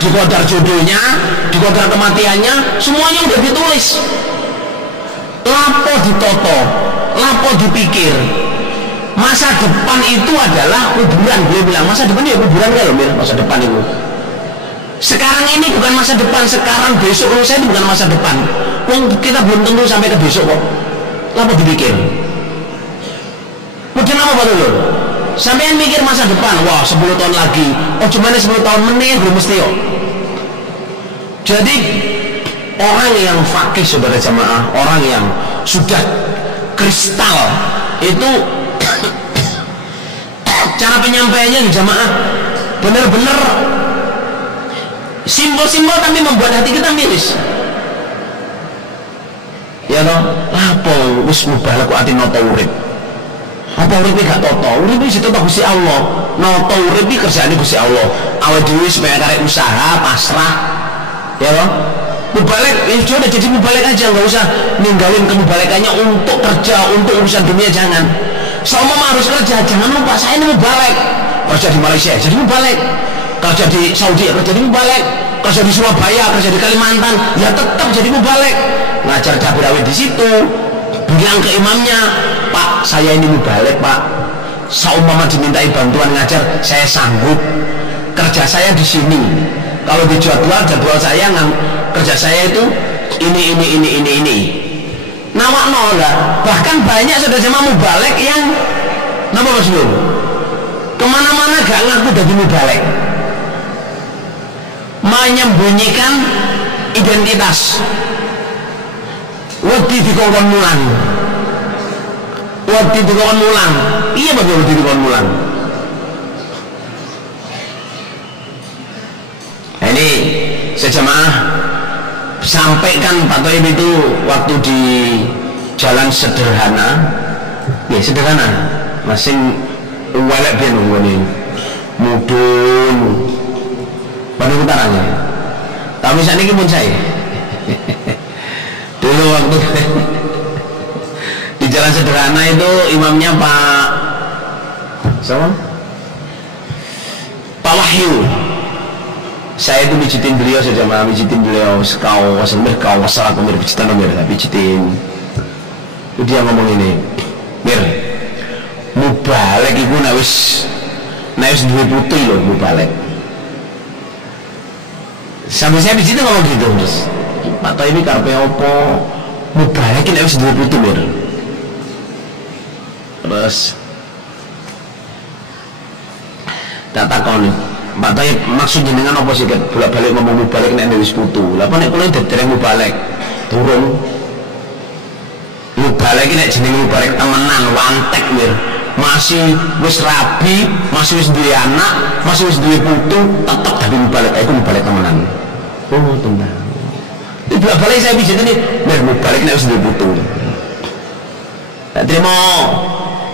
dikodar jodohnya, dikodar kematiannya, semuanya udah ditulis. Lapo ditoto, lapo dipikir. Masa depan itu adalah kuburan. Gue bilang masa depan ya kuburan kan loh, masa depan itu. Sekarang ini bukan masa depan, sekarang besok menurut saya itu bukan masa depan. Kita belum tentu sampai ke besok kok. Lapo dipikir. Mungkin apa Pak Dulur? Sampai mikir masa depan, wah 10 tahun lagi. Oh cuman 10 tahun menit belum mesti yuk. Jadi orang yang fakih saudara jamaah, orang yang sudah kristal itu cara penyampaiannya di jamaah benar-benar simbol-simbol tapi membuat hati kita miris. Ya toh, lapo wis mubalak kok ati nata urip. Apa urip gak toto? Urip wis toto Gusti Allah. Nata urip iki kerjane Gusti Allah. Awake dhewe supaya karek usaha pasrah. Ya toh? Mubalek, ya sudah jadi mubalek aja, nggak usah ninggalin kemubalekannya untuk kerja, untuk urusan dunia, jangan. Selama harus kerja, jangan lupa saya ini mubalek. Kerja di Malaysia, jadi mubalek. Kerja di Saudi, kerja di mubalek. Kerja di Surabaya, kerja di Kalimantan, ya tetap jadi mubalek. Ngajar cabai rawit di situ, bilang ke imamnya, Pak, saya ini mubalek Pak. Seumpama dimintai bantuan ngajar, saya sanggup. Kerja saya di sini. Kalau dijadwal, jadwal saya kerja saya itu ini. Nawak nolah. Bahkan banyak saudara jemaah mubalek yang napa Mas Nur? Kemana-mana gak ngaku jadi mubalek. Menyembunyikan identitas. Wedi dikongkon mulang. Iya betul wedi dikongkon mulang. Ini sejamaah sampaikan Pak Toib itu waktu di jalan sederhana, ya sederhana, masing walek biar nungguin mudun Bandung Utaranya. Tapi saat ini pun saya dulu waktu di jalan sederhana itu imamnya Pak siapa? Pak Wahyu. Saya itu pijitin beliau saja, pijitin beliau sekau wasal aku mir pijitan mir, pijitin. Dia ngomong ini, mir, mubalek iku nek wis duwe putu lho mubalek. Sampai saya pijitin ngomong gitu terus. Pak Toy ini karepe opo? Mubalek nek wis duwe putu mir. Terus tak takoni. Mbak Tayyip maksud jenengan apa sih kan bolak-balik ngomong mubalek nek wis putu. Lah apa nek kula dereng mubalek turun. Mubalek nek jenenge mubalek temenan wantek mir. Masih wis rabi, masih wis duwe anak, masih wis duwe putu, tetep dadi mubalek. Iku mubalek temenan. Oh, tenan. Iki bolak-balik saya pijet ini, mir mubalek nek wis duwe putu. Tak terima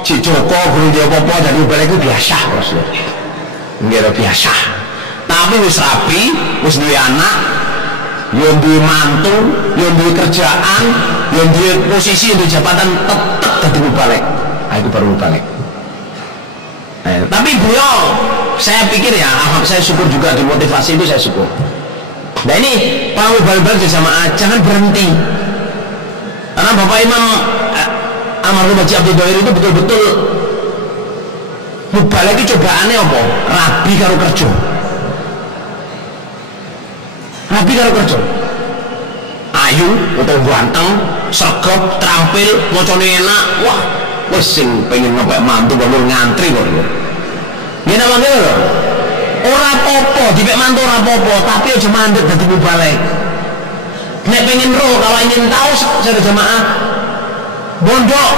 Cik Joko guru dia apa-apa dari mubalek itu biasa terus. Nggak biasa, tapi wis rapi, wis duwe anak, yang duwe mantu, yang duwe kerjaan, yang duwe posisi, yang duwe jabatan, tetap dadi mubalek. Aku baru mubalek. Tapi beliau saya pikir ya, saya syukur juga dimotivasi itu, saya syukur. Nah ini para mubalik jamaah jangan berhenti, karena Bapak Imam Almarhum Haji Abdul Dohir itu betul-betul mubalik itu cobaannya apa? Rabi karo kerja, rabi karo kerja, ayu atau ganteng, sergap, terampil, mocone enak, wah wes sing pengen ngepek mantu baru ngantri kok. Ini namanya loh, ora popo, dipek mantu ora popo, tapi aja mandek dadi mubalik. Nek pengen roh, kalau ingin tahu saudara jamaah, Pondok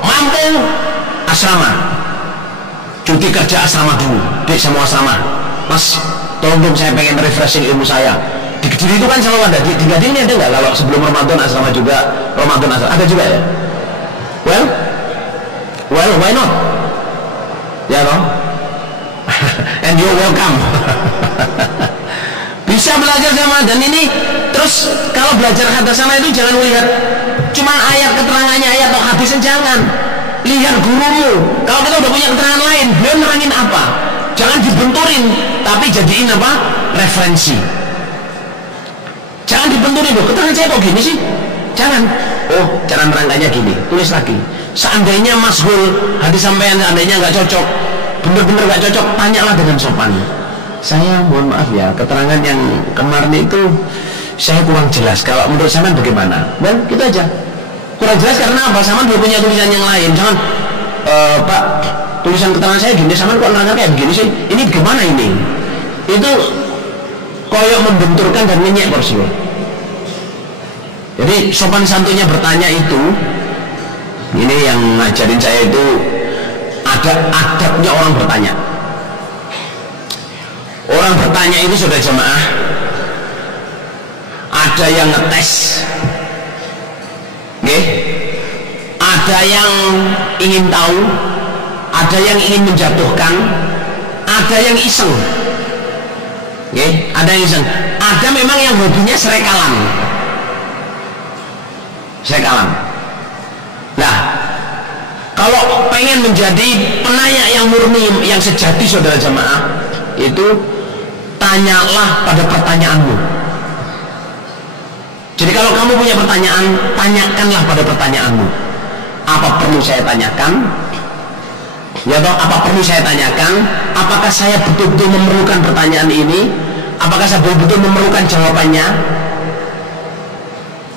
Mampung asrama, cuti kerja asrama dulu, dek semua asrama. Mas, tolong dong saya pengen refreshing ilmu saya. Di Kediri itu kan selalu ada, di Gading ini ada nggak? Kalau sebelum Ramadan asrama juga, Ramadan asrama ada juga ya? Well, why not? Ya dong. And you're welcome. Bisa belajar sama, dan ini terus kalau belajar hadis sama itu jangan lihat cuman ayat keterangannya, ayat atau hadisnya, jangan lihat gurumu. Kalau kita udah punya keterangan lain, beliau nerangin apa, jangan dibenturin, tapi jadiin apa? Referensi. Jangan dibenturin loh, keterangan saya kok gini sih, jangan. Oh, cara nerangkannya gini, tulis lagi. Seandainya masghul hadis sampean, seandainya nggak cocok, bener-bener nggak cocok, tanyalah dengan sopan. Saya mohon maaf ya, keterangan yang kemarin itu saya kurang jelas. Kalau menurut sampean bagaimana? Dan gitu aja. Kurang jelas karena apa? Sampean belum punya tulisan yang lain. Jangan, Pak, tulisan keterangan saya gini, sampean kok nerangkan kayak begini sih? Ini gimana ini? Itu koyok membenturkan dan nyenyek porsi. Jadi sopan santunnya bertanya itu, ini yang ngajarin saya itu ada adabnya orang bertanya. Orang bertanya itu sudah jamaah, ada yang ngetes, okay? Ada yang ingin tahu, ada yang ingin menjatuhkan, ada yang iseng, okay? Ada yang iseng, ada memang yang hobinya serekalan. Nah, kalau pengen menjadi penanya yang murni, yang sejati saudara jamaah, itu tanyalah pada pertanyaanmu. Jadi kalau kamu punya pertanyaan, tanyakanlah pada pertanyaanmu. Apa perlu saya tanyakan? Ya toh, apa perlu saya tanyakan? Apakah saya betul-betul memerlukan pertanyaan ini? Apakah saya betul-betul memerlukan jawabannya?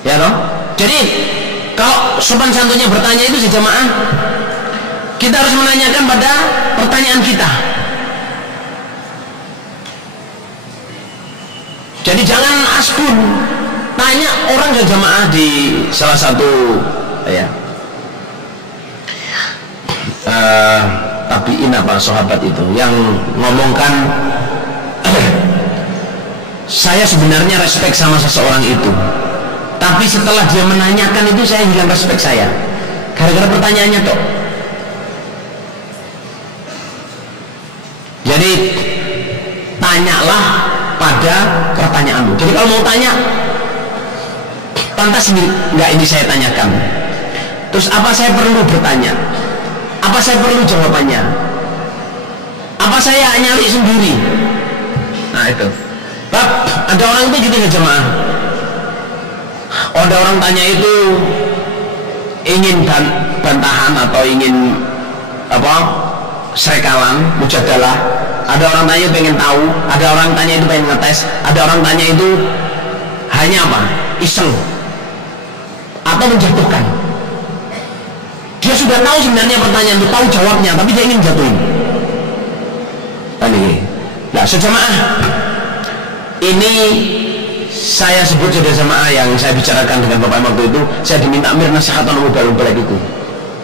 Ya toh? Jadi kalau sopan santunnya bertanya itu sejamaah, kita harus menanyakan pada pertanyaan kita. Jadi jangan asbun, tanya orang ya jamaah. Di salah satu ya tabiin apa sahabat itu yang ngomongkan, saya sebenarnya respect sama seseorang itu, tapi setelah dia menanyakan itu saya hilang respect saya gara-gara pertanyaannya toh. Jadi tanyalah pada pertanyaanmu. Jadi kalau mau tanya, pantas nggak ini saya tanyakan? Terus apa saya perlu bertanya? Apa saya perlu jawabannya? Apa saya nyari sendiri? Nah itu. Bab, ada orang itu gitu ya jemaah. Ada orang tanya itu ingin bantahan atau ingin apa? Serekalan, mujadalah. Ada orang tanya pengen tahu, ada orang tanya itu pengen ngetes, ada orang tanya itu hanya apa? Iseng atau menjatuhkan. Dia sudah tahu sebenarnya pertanyaan itu, tahu jawabnya, tapi dia ingin jatuhin. Nah, sejamaah, ini saya sebut sudah jamaah yang saya bicarakan dengan Bapak waktu itu. Saya diminta amir nasihat oleh mubalik itu.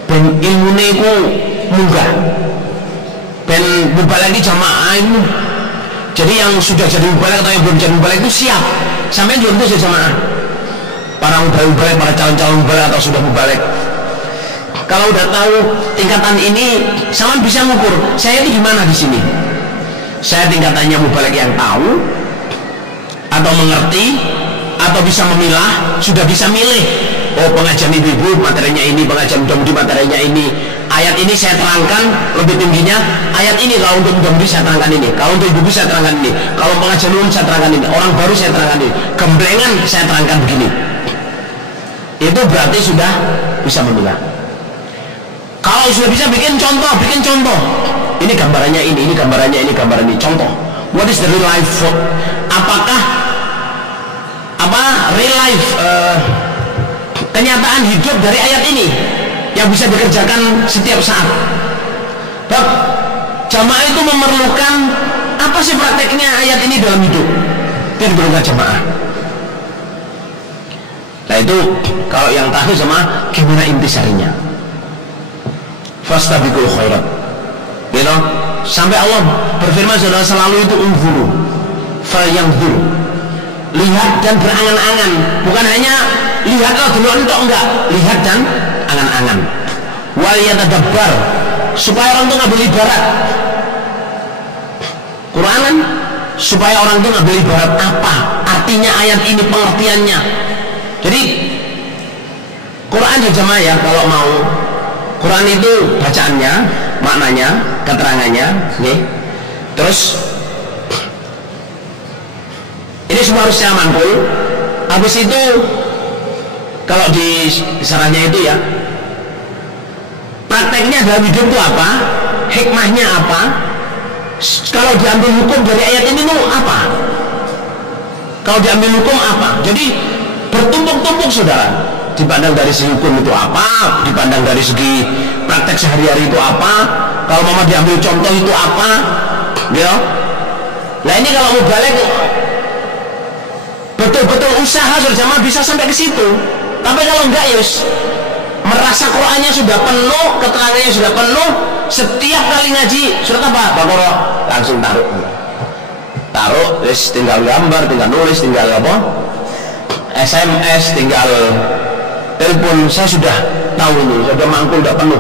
Dan ilmunya itu munggah. Dan mubalik ini jamaah ini. Jadi yang sudah jadi mubalik atau yang belum jadi mubalik itu siap. Sampai juga itu jamaah. Para mubalik, para calon-calon mubalik atau sudah mubalik. Kalau udah tahu tingkatan ini, sama bisa ngukur saya itu gimana di sini. Saya tingkatannya mubalik yang tahu atau mengerti atau bisa memilah, sudah bisa milih. Oh, pengajian ibu-ibu materinya ini, pengajian muda-mudi materinya ini, ayat ini saya terangkan lebih tingginya ayat ini, kalau untuk muda-mudi saya terangkan ini, kalau untuk ibu-ibu saya terangkan ini, kalau pengajian umum saya terangkan ini, orang baru saya terangkan ini, gemblengan saya terangkan begini. Itu berarti sudah bisa memilah. Kalau sudah bisa bikin contoh. Ini gambarannya ini gambarannya ini, gambaran ini, contoh. What is the real life? Apakah real life kenyataan hidup dari ayat ini yang bisa dikerjakan setiap saat? Bab jamaah itu memerlukan apa sih prakteknya ayat ini dalam hidup? Itu diperlukan jamaah. Nah itu kalau yang tahu sama gimana intisarinya. Fastabiqul khairat. Gitu. Sampai Allah berfirman sudah selalu itu unzuru fayanzur. Lihat dan berangan-angan, bukan hanya lihat dulu enggak, lihat dan angan-angan. Wal yatadabbar, supaya orang itu ngambil ibarat. Quran kan supaya orang itu ngambil ibarat apa artinya ayat ini, pengertiannya. Jadi Quran ya jamaah ya, kalau mau Quran itu bacaannya, maknanya, keterangannya, nih. Terus ini semua harus saya mantul. Habis itu kalau di sarannya itu ya, prakteknya dalam hidup itu apa, hikmahnya apa, kalau diambil hukum dari ayat ini itu apa, kalau diambil hukum apa. Jadi bertumpuk-tumpuk saudara, dipandang dari segi hukum itu apa, dipandang dari segi praktek sehari-hari itu apa, kalau mama diambil contoh itu apa, ya. Nah ini kalau mau balik betul-betul usaha berjamaah bisa sampai ke situ. Tapi kalau enggak yus, merasa Qurannya sudah penuh, keterangannya sudah penuh, setiap kali ngaji surat apa? Baqarah, langsung taruh, terus tinggal gambar, tinggal nulis, tinggal apa? SMS, tinggal telepon. Saya sudah tahu ini, sudah mangkul, sudah penuh.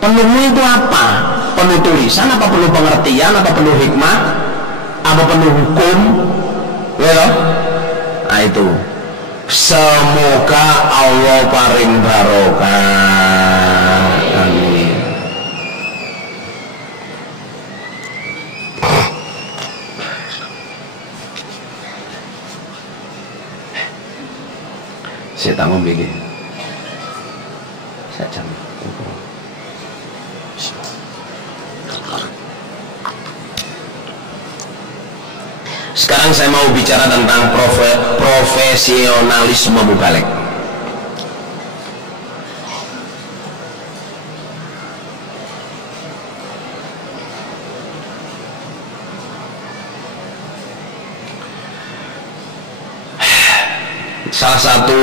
Penuhmu itu apa? Penuh tulisan, apa penuh pengertian, apa penuh hikmah, apa penuh hukum? Ya, nah itu. Semoga Allah paring barokah. Amin. Saya tanggung begini. Saya jam. Sekarang saya mau bicara tentang profesionalisme mubalik. Salah satu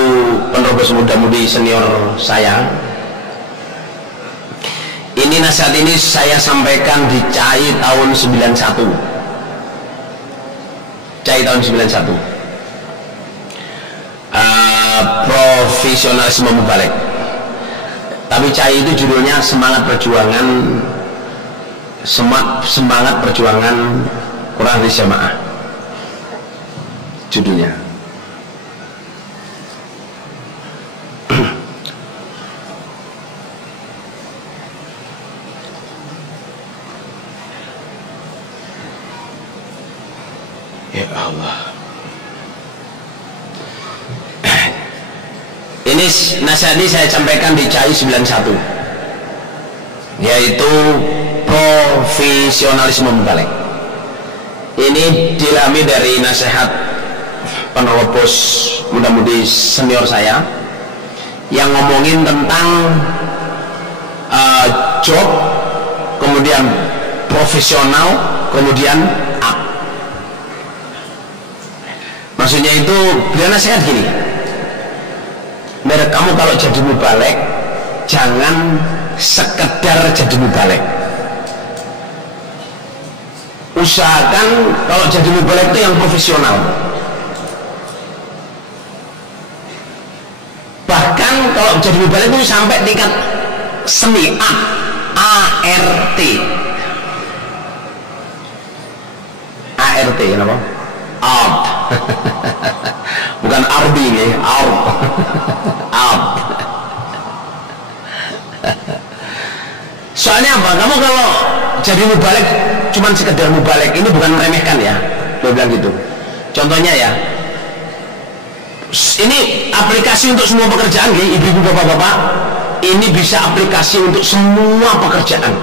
penerus muda-mudi senior saya, ini nasihat ini saya sampaikan di CAI tahun 91. CAI tahun 91. Profesionalisme mubalik. Tapi CAI itu judulnya semangat perjuangan Quran di jamaah. Judulnya. Ya Allah. Ini nasihat ini saya sampaikan di CAI 91, yaitu profesionalisme mubalik. Ini dialami dari nasihat penerobos muda-mudi senior saya yang ngomongin tentang job, kemudian profesional, kemudian up. Maksudnya itu beliau nasihat gini, kamu kalau jadi mubalik jangan sekedar jadi mubalik, usahakan kalau jadi mubalik itu yang profesional. Bahkan kalau jadi mubalik itu sampai tingkat seni ART. ART kenapa? Art. Bukan Arbi nih, art. Soalnya apa? Kamu kalau jadi mubalik cuman sekedar mubalik, ini bukan meremehkan ya, dia bilang gitu. Contohnya ya, ini aplikasi untuk semua pekerjaan ya, ibu-ibu bapak-bapak, ini bisa aplikasi untuk semua pekerjaan.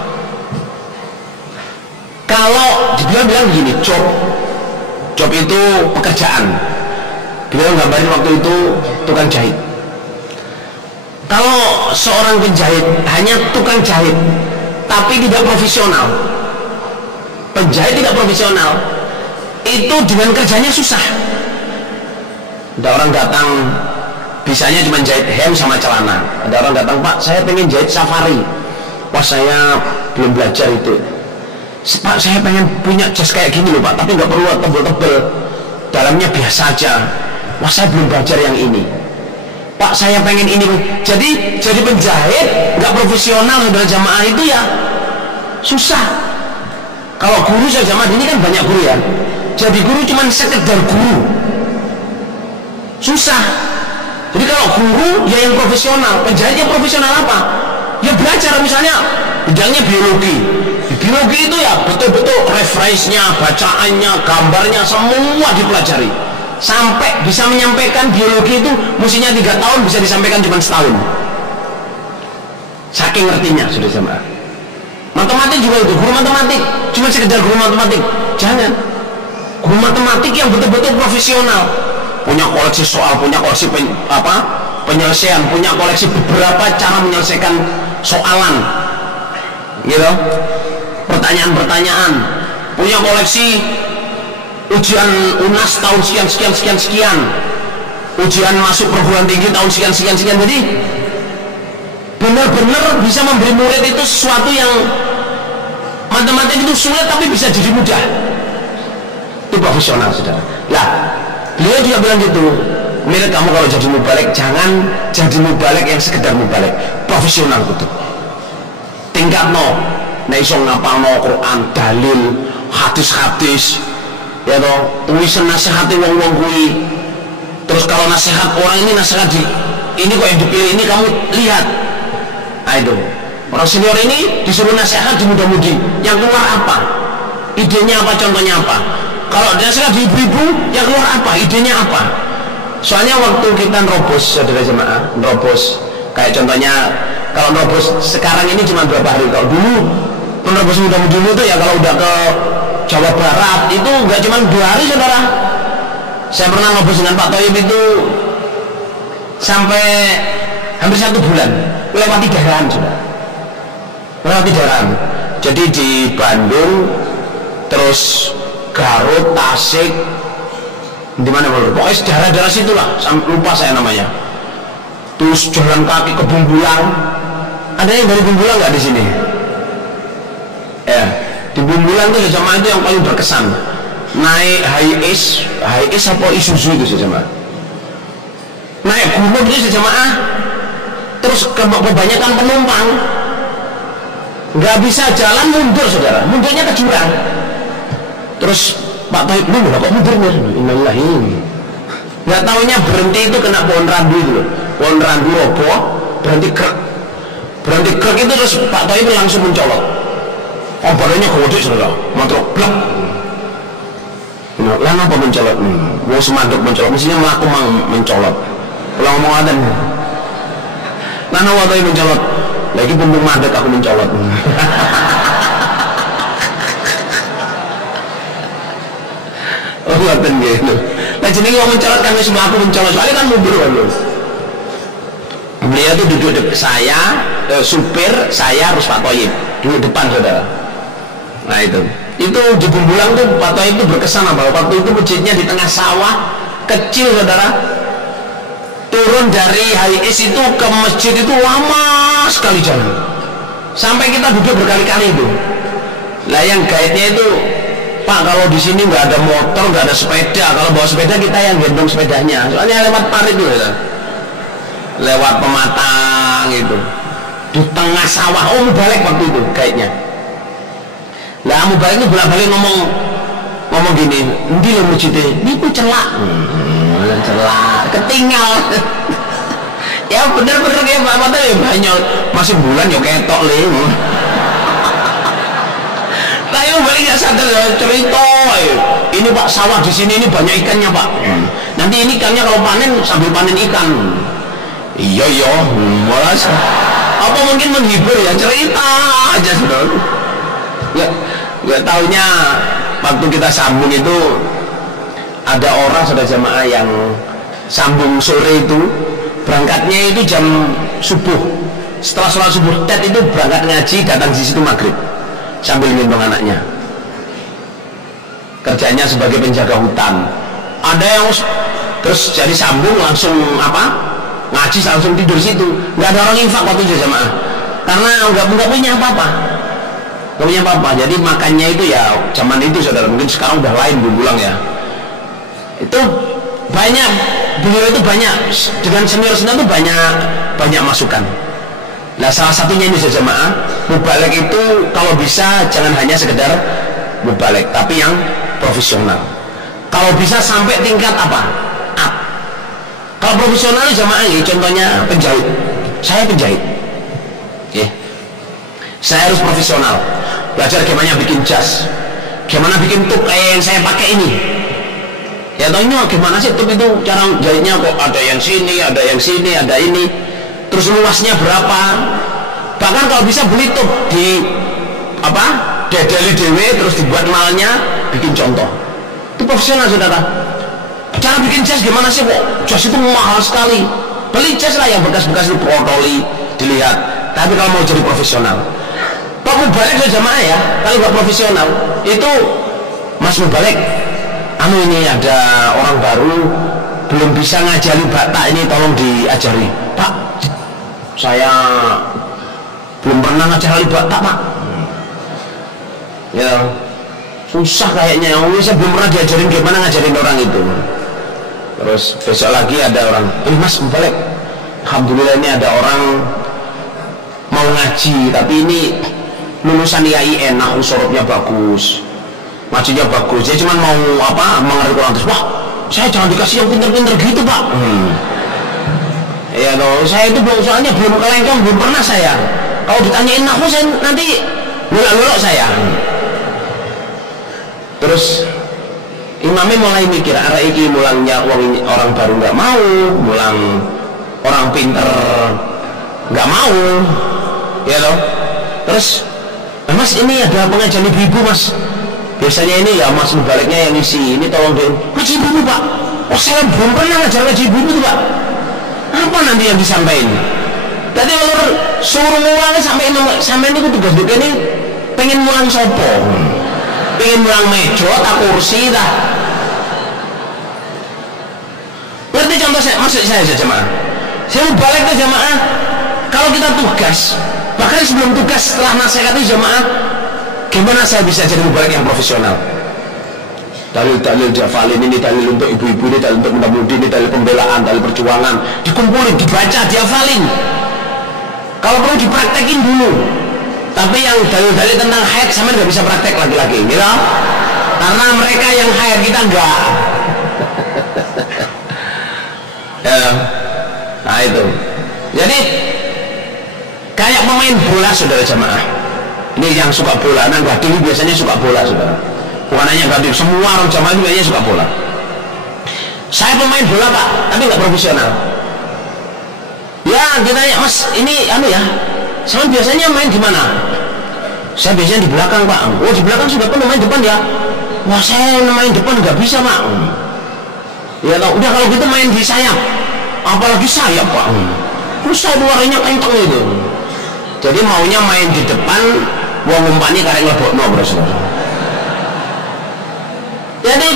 Kalau dia bilang begini, job itu pekerjaan, beliau gambarin waktu itu tukang jahit. Kalau seorang penjahit hanya tukang jahit tapi tidak profesional, penjahit tidak profesional, itu dengan kerjanya susah. Ada orang datang bisanya cuma jahit hem sama celana. Ada orang datang, Pak saya pengen jahit safari. Wah saya belum belajar itu. Pak saya pengen punya jas kayak gini loh Pak, tapi nggak perlu tebel-tebel, dalamnya biasa aja. Wah saya belum belajar yang ini. Pak saya pengen ini. Jadi penjahit nggak profesional saudara jamaah itu ya susah. Kalau guru saya jamaah ini kan banyak guru ya, jadi guru cuma sekedar guru susah. Jadi kalau guru ya yang profesional, penjahit yang profesional apa? Ya belajar, misalnya bidangnya biologi. Di biologi itu ya betul-betul referensinya, bacaannya, gambarnya semua dipelajari. Sampai bisa menyampaikan biologi itu mestinya 3 tahun, bisa disampaikan cuma setahun. Saking ngertinya sudah sama. Matematik juga itu, guru matematik cuma sekedar guru matematik. Jangan. Guru matematik yang betul-betul profesional, punya koleksi soal, punya koleksi penyelesaian, punya koleksi beberapa cara menyelesaikan soalan, gitu, pertanyaan-pertanyaan, punya koleksi ujian UNAS tahun sekian, ujian masuk perguruan tinggi tahun sekian. Jadi benar-benar bisa memberi murid itu sesuatu yang matematik itu sulit tapi bisa jadi mudah. Itu profesional saudara. Lah beliau juga bilang gitu, mirip kamu kalau jadi mubalik jangan jadi mubalik yang sekedar mubalik, profesional gitu. Tingkat no, nek iso ngapalno Quran, dalil, hadis-hadis, ya toh, tulisan nasihati wong-wong kuwi. Terus kalau nasihat orang ini nasihat ini kok yang dipilih ini kamu lihat. Nah itu, orang senior ini disuruh nasihat di muda-mudi, yang keluar apa? Idenya apa, contohnya apa? Kalau nasihat di ibu-ibu, yang keluar apa? Idenya apa? Soalnya waktu kita nerobos, saudara jemaah, nerobos, kayak contohnya kalau nerobos sekarang ini cuma berapa hari. Kalau dulu menerobos muda-mudi dulu tuh ya kalau udah ke Jawa Barat itu nggak cuma 2 hari saudara. Saya pernah nerobos dengan Pak Toyib itu sampai hampir 1 bulan, lewati daerah saudara, lewati daerah. Jadi di Bandung, terus Garut, Tasik, di mana pokoknya daerah-daerah situlah, lupa saya namanya. Terus jalan kaki ke Bumbulang. Ada yang dari Bumbulang nggak di sini? Ya, di Bumbulang tuh jamaah itu yang paling berkesan. Naik Hiace apa Isuzu itu jamaah. Naik gunung itu jamaah. Terus kebanyakan penumpang nggak bisa jalan, mundur saudara, mundurnya ke jurang. Terus Pak Tohib lu kok mundurnya? Innalillahi. Nggak taunya berhenti itu kena pohon randu itu loh. Pohon randu roboh, berhenti krek itu. Terus Pak Tohib langsung mencolot. Oh badannya gede saudara, mantrok blak. Lah apa mencolot? Mau semanduk mencolot, mestinya melaku mencolot. Pulang ngomong adan. Nana waktu itu mencolot, lagi bumbung mandek aku mencolot. Oh ngapain gitu? Nah jadi kalau mencolot kan semua aku mencolot, soalnya kan mundur kan. Beliau tuh duduk depan saya, supir saya harus Pak Toyib duduk depan saudara. Nah itu di Bumbulang tuh Pak Toyib itu berkesan apa? Waktu itu masjidnya di tengah sawah kecil saudara. Turun dari Hiace itu ke masjid itu lama sekali jalan, sampai kita duduk berkali-kali itu. Lah yang guide-nya itu, Pak kalau di sini nggak ada motor, nggak ada sepeda, kalau bawa sepeda kita yang gendong sepedanya, soalnya lewat parit itu ya, lewat pematang itu, di tengah sawah. Oh balik waktu itu guide-nya. Lah balik itu bolak-balik ngomong gini, endi lho masjidnya, ini ku celak. Celak, ketinggal. Ya bener-bener kayak Pak Mata ya banyak, masih bulan ya ketok le. balik nggak sadar cerita. Ini Pak sawah di sini ini banyak ikannya Pak. Nanti ini ikannya kalau panen sambil panen ikan. Iya malas. Apa mungkin menghibur ya cerita aja sudah. Ya, nggak taunya waktu kita sambung itu ada orang sudah jamaah yang sambung sore itu berangkatnya itu jam subuh. Setelah sholat subuh itu berangkat ngaji, datang di situ maghrib sambil gendong anaknya. Kerjanya sebagai penjaga hutan. Ada yang terus jadi sambung langsung ngaji langsung tidur situ. Nggak ada orang infak waktu itu jamaah karena nggak punya apa-apa. Nggak punya apa-apa. Jadi makannya itu ya zaman itu saudara, mungkin sekarang udah lain belum pulang ya. Itu banyak, beliau itu banyak dengan senior itu banyak masukan. Nah salah satunya ini jamaah, mubalek itu kalau bisa jangan hanya sekedar mubalek, tapi yang profesional. Kalau bisa sampai tingkat up. Kalau profesional jamaah ini contohnya penjahit. Saya penjahit. Saya harus profesional. Belajar gimana bikin jas, gimana bikin tuk kayak yang saya pakai ini. Ya tanya gimana sih tuk itu cara jahitnya, kok ada yang sini, ada yang sini, ada ini. Terus luasnya berapa? Bahkan kalau bisa beli tuk di dedeli dewe terus dibuat malnya, bikin contoh. Itu profesional saudara. Cara bikin jas gimana sih kok? Jas itu mahal sekali. Beli jas lah yang bekas-bekas diprotoli, dilihat. Tapi kalau mau jadi profesional, Pak Mubalek ke jamaah ya. Kalau nggak profesional, itu Mas Mubalek, ini ada orang baru belum bisa ngajari batak ini, tolong diajari. Pak, saya belum pernah ngajari batak Pak. Ya, susah kayaknya. Saya belum pernah diajarin gimana ngajarin orang itu. Terus besok lagi ada orang, Mas Mubalek, alhamdulillah ini ada orang mau ngaji, tapi ini lulusan IAIN, sorobnya bagus, ngajinya bagus, dia cuma mau mengerti Quran. Terus, wah, saya jangan dikasih yang pinter-pinter gitu Pak. Ya toh, saya itu soalnya belum kelengkong, belum pernah saya. Kalau ditanyain aku, saya nanti lulak-lulak saya. Terus imamnya mulai mikir, arah iki mulangnya orang baru nggak mau, mulang orang pinter nggak mau, ya toh. Terus, Mas ini ada pengajian ibu-ibu Mas. Biasanya ini ya Mas Mubaleknya yang isi. Ini tolong deh. Ngaji ibu Pak. Oh saya belum pernah ngajar ngaji ibu tuh Pak. Apa nanti yang disampaikan? Tadi kalau suruh mulang sampai ini tugas duka ini pengen mulang sopo, pengen mulang mejo tak kursi dah. Ngerti contoh maksud saya jamaah. Saya mau balik ke jamaah. Kalau kita tugas, bahkan sebelum tugas setelah nasihat itu jamaah, gimana saya bisa jadi mubalek yang profesional? Dalil-dalil jafalin ini, dalil untuk ibu-ibu ini, dalil untuk muda-mudi ini, dalil pembelaan, dalil perjuangan, dikumpulin, dibaca, dihafalin. Kalau perlu dipraktekin dulu. Tapi yang dalil-dalil tentang haid sama nggak bisa praktek lagi-lagi, gitu? Karena mereka yang haid, kita enggak. Ya, nah itu. Jadi kayak pemain bola saudara jamaah. Ini yang suka bola, nah Gading biasanya suka bola saudara. Bukan hanya Gading, semua orang jamaah itu biasanya suka bola. Saya pemain bola Pak, tapi nggak profesional. Ya ditanya, Mas ini ya, saya biasanya main di mana? Saya biasanya di belakang Pak. Oh di belakang sudah pernah main depan ya? Wah saya main depan nggak bisa Pak. Ya udah kalau gitu main di sayap. Apalagi sayap Pak. Terus saya luarnya kenceng itu. Jadi maunya main di depan, wong umpannya karek lebokno bros. Jadi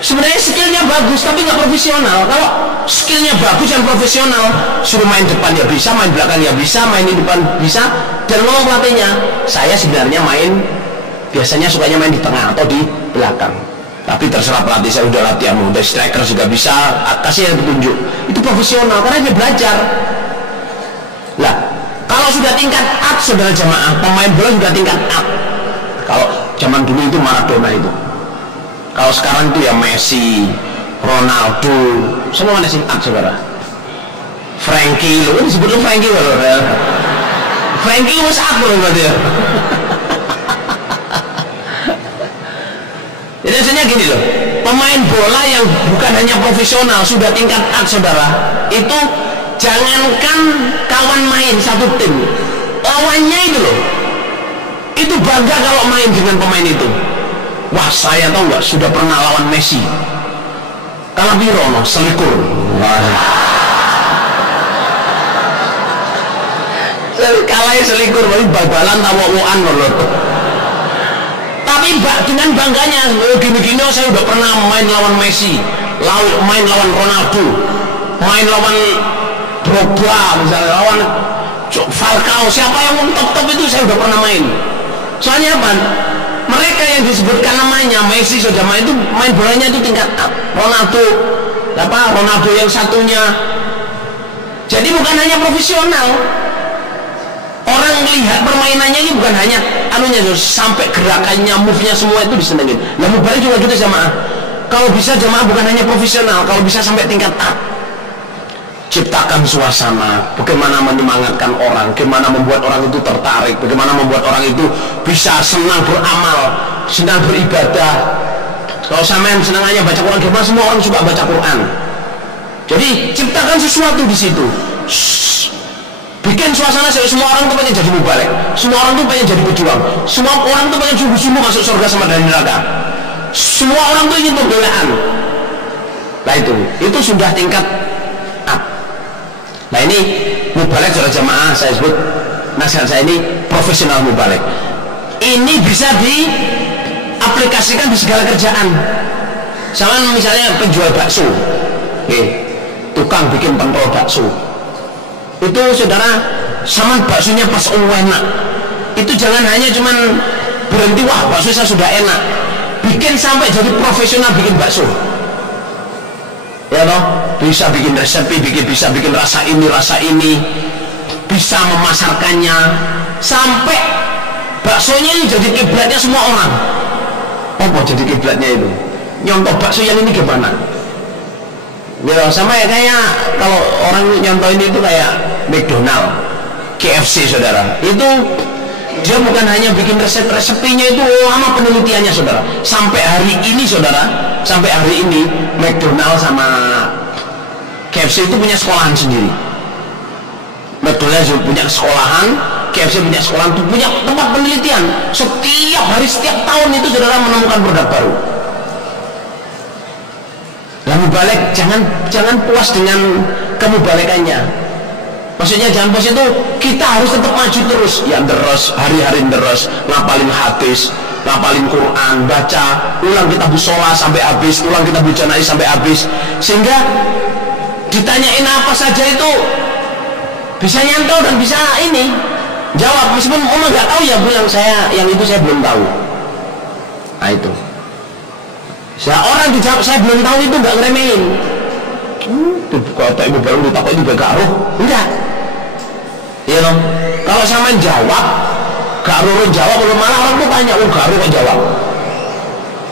sebenarnya skillnya bagus tapi nggak profesional. Kalau skillnya bagus dan profesional, suruh main depan ya bisa, main belakang ya bisa, main di depan bisa. Dan ngomong pelatihnya, saya sebenarnya biasanya sukanya main di tengah atau di belakang. Tapi terserah pelatih, saya udah latihan, udah striker juga bisa, kasih yang petunjuk. Itu profesional karena dia belajar. Lah, kalau sudah tingkat up saudara jamaah, pemain bola sudah tingkat up. Kalau zaman dulu itu Maradona itu. Kalau sekarang itu ya Messi, Ronaldo, semua mana sing up saudara. Frankie, lo disebut Frankie loh. Frankie was up loh berarti ya. Maksudnya gini loh, pemain bola yang bukan hanya profesional, sudah tingkat A saudara, itu jangankan kawan main satu tim, lawannya itu loh, itu bangga kalau main dengan pemain itu. Wah, saya tahu nggak, sudah pernah lawan Messi, kalah birono selikur. Kalahnya selikur, tapi babalan tawa-waan loh. Tapi dengan bangganya, gini-gini saya udah pernah main lawan Messi, main lawan Ronaldo, main lawan Drogba, misalnya lawan Falcao, siapa yang top-top itu saya udah pernah main. Soalnya apa? Mereka yang disebutkan namanya Messi sudah main itu, main bolanya itu tingkat up. Ronaldo yang satunya. Jadi bukan hanya profesional. Orang melihat permainannya ini bukan hanya anunya, sampai gerakannya, move-nya semua itu disenengin. Nah, Mubarak juga gitu jamaah. Kalau bisa jamaah bukan hanya profesional, kalau bisa sampai tingkat up. Ciptakan suasana, bagaimana menyemangatkan orang, bagaimana membuat orang itu tertarik, bagaimana membuat orang itu bisa senang beramal, senang beribadah. Kalau sampean senang hanya baca Quran, gimana semua orang suka baca Quran. Jadi ciptakan sesuatu di situ. Bikin suasana semua orang tuh pengen jadi mubalek, semua orang tuh pengen jadi pejuang, semua orang tuh pengen sungguh-sungguh masuk surga sama dari neraka. Semua orang tuh ingin pembelaan. Nah itu sudah tingkat up. Nah ini mubalek saudara jamaah, saya sebut nasihat saya ini profesional mubalek. Ini bisa diaplikasikan di segala kerjaan. Sama misalnya penjual bakso, tukang bikin pentol bakso. Itu saudara, sama baksonya pas enak, itu jangan hanya cuman berhenti, wah bakso saya sudah enak, bikin sampai jadi profesional bikin bakso, ya toh, bisa bikin resep, bisa bikin rasa ini, bisa memasarkannya sampai baksonya ini jadi kiblatnya semua orang. Apa jadi kiblatnya itu? Nyontoh bakso yang ini gimana? Ya sama ya, kayak kalau orang nyontohin itu kayak McDonald, KFC saudara, itu dia bukan hanya bikin resep-resepnya, itu lama penelitiannya saudara. Sampai hari ini saudara, sampai hari ini McDonald sama KFC itu punya sekolahan sendiri. McDonald punya sekolahan, KFC punya sekolahan, punya tempat penelitian. Setiap hari, setiap tahun itu saudara menemukan produk baru. Lalu balik, jangan puas dengan kemubalekannya. Maksudnya jangan puas itu, kita harus tetap maju terus. Ya terus, hari-hari terus, ngapalin hadis, ngapalin Quran, baca, ulang kitab sholat sampai habis, ulang kitab janais sampai habis. Sehingga ditanyain apa saja itu bisa nyantol dan bisa ini jawab. Meskipun Oma nggak tahu ya, bilang saya yang itu saya belum tahu. Nah itu. Orang dijawab saya belum tahu itu nggak ngeremehin. Kalau ibu baru ditakut itu gak roh, enggak. Iya dong. Kalau sama jawab, gak roh jawab, belum malah orang tuh tanya, gak roh kok jawab.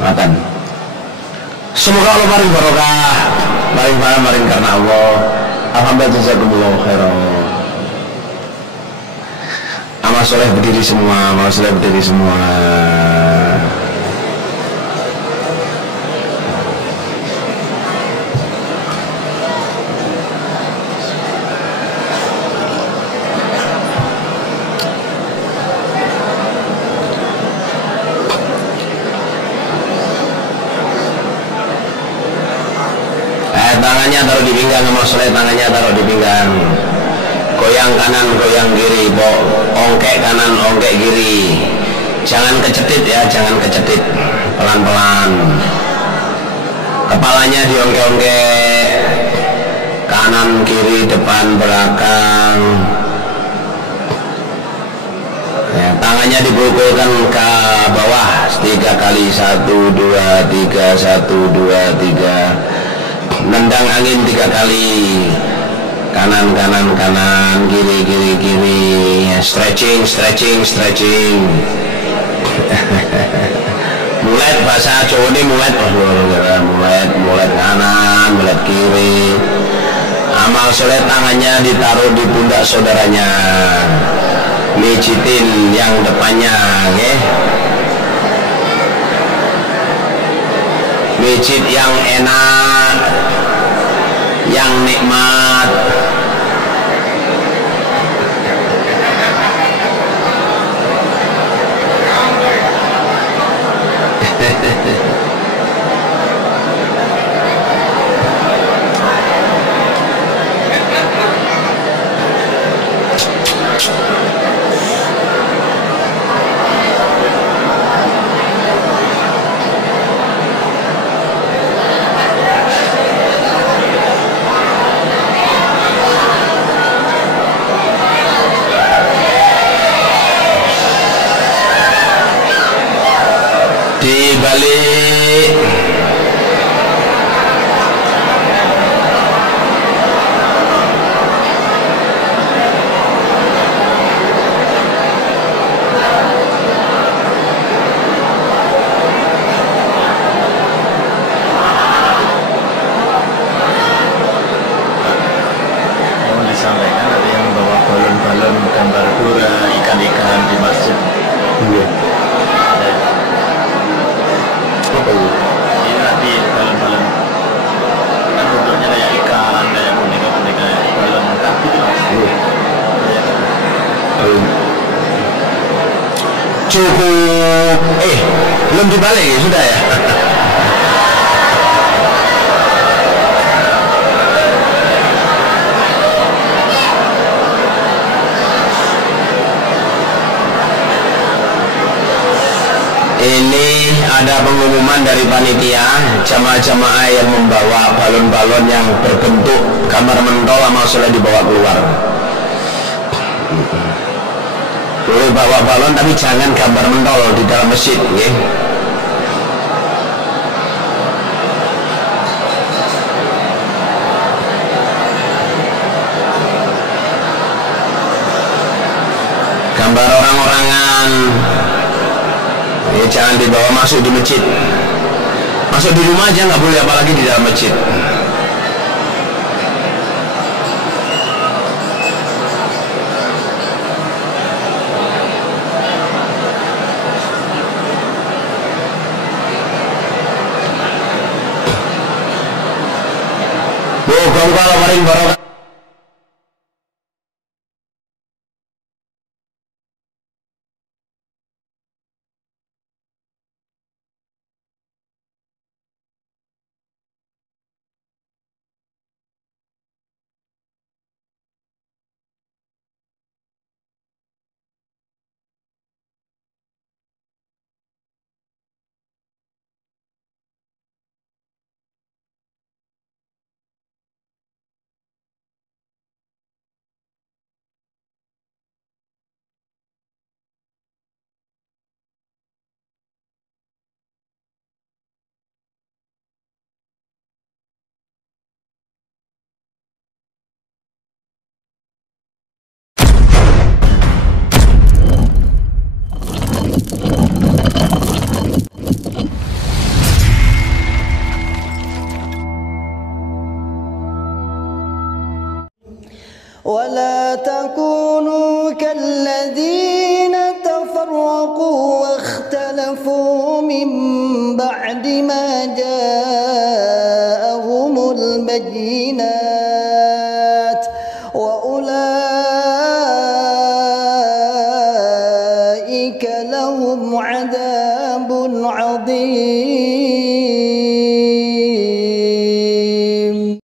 Matan. Semoga Allah maring barokah, maring karena Allah. Alhamdulillah, jazakumullah khairan. Amal soleh berdiri semua, amal soleh berdiri semua. Tangannya taruh di pinggang, amal soleh tangannya taruh di pinggang. Goyang kanan, goyang kiri, ongkek kanan, ongkek kiri. Jangan kecetit ya, jangan kecetit. Pelan-pelan. Kepalanya diongkek-ongkek. Kanan, kiri, depan, belakang. Ya, tangannya dipukulkan ke bawah 3 kali, 1, 2, 3, 1, 2, 3. Nendang angin 3 kali, kanan kanan kanan, kiri kiri kiri, stretching stretching stretching. Mulet bahasa Jawa ini mulet, mulet kanan, mulet kiri. Amal soleh tangannya ditaruh di pundak saudaranya, mijitin yang depannya, pijit yang enak, yang nikmat. Di balik disampaikan ada yang membawa balon-balon gambar kura, ikan-ikan di masjid. Ini nanti balon-balon kan bentuknya kayak ikan, kayak boneka-boneka, balon gitu. cukup belum dibalik ya sudah ya. Ini ada pengumuman dari panitia, jamaah-jamaah yang membawa balon-balon yang berbentuk gambar mentol sama soleh dibawa keluar. Boleh bawa balon tapi jangan gambar mentol di dalam masjid, ya. Gambar orang-orangan ya jangan dibawa masuk di masjid. Masuk di rumah aja nggak boleh, apalagi di dalam masjid. Kalau paling barokah. ولا تكونوا كالذين تفرقوا واختلفوا من بعد ما جاءهم البينات وأولئك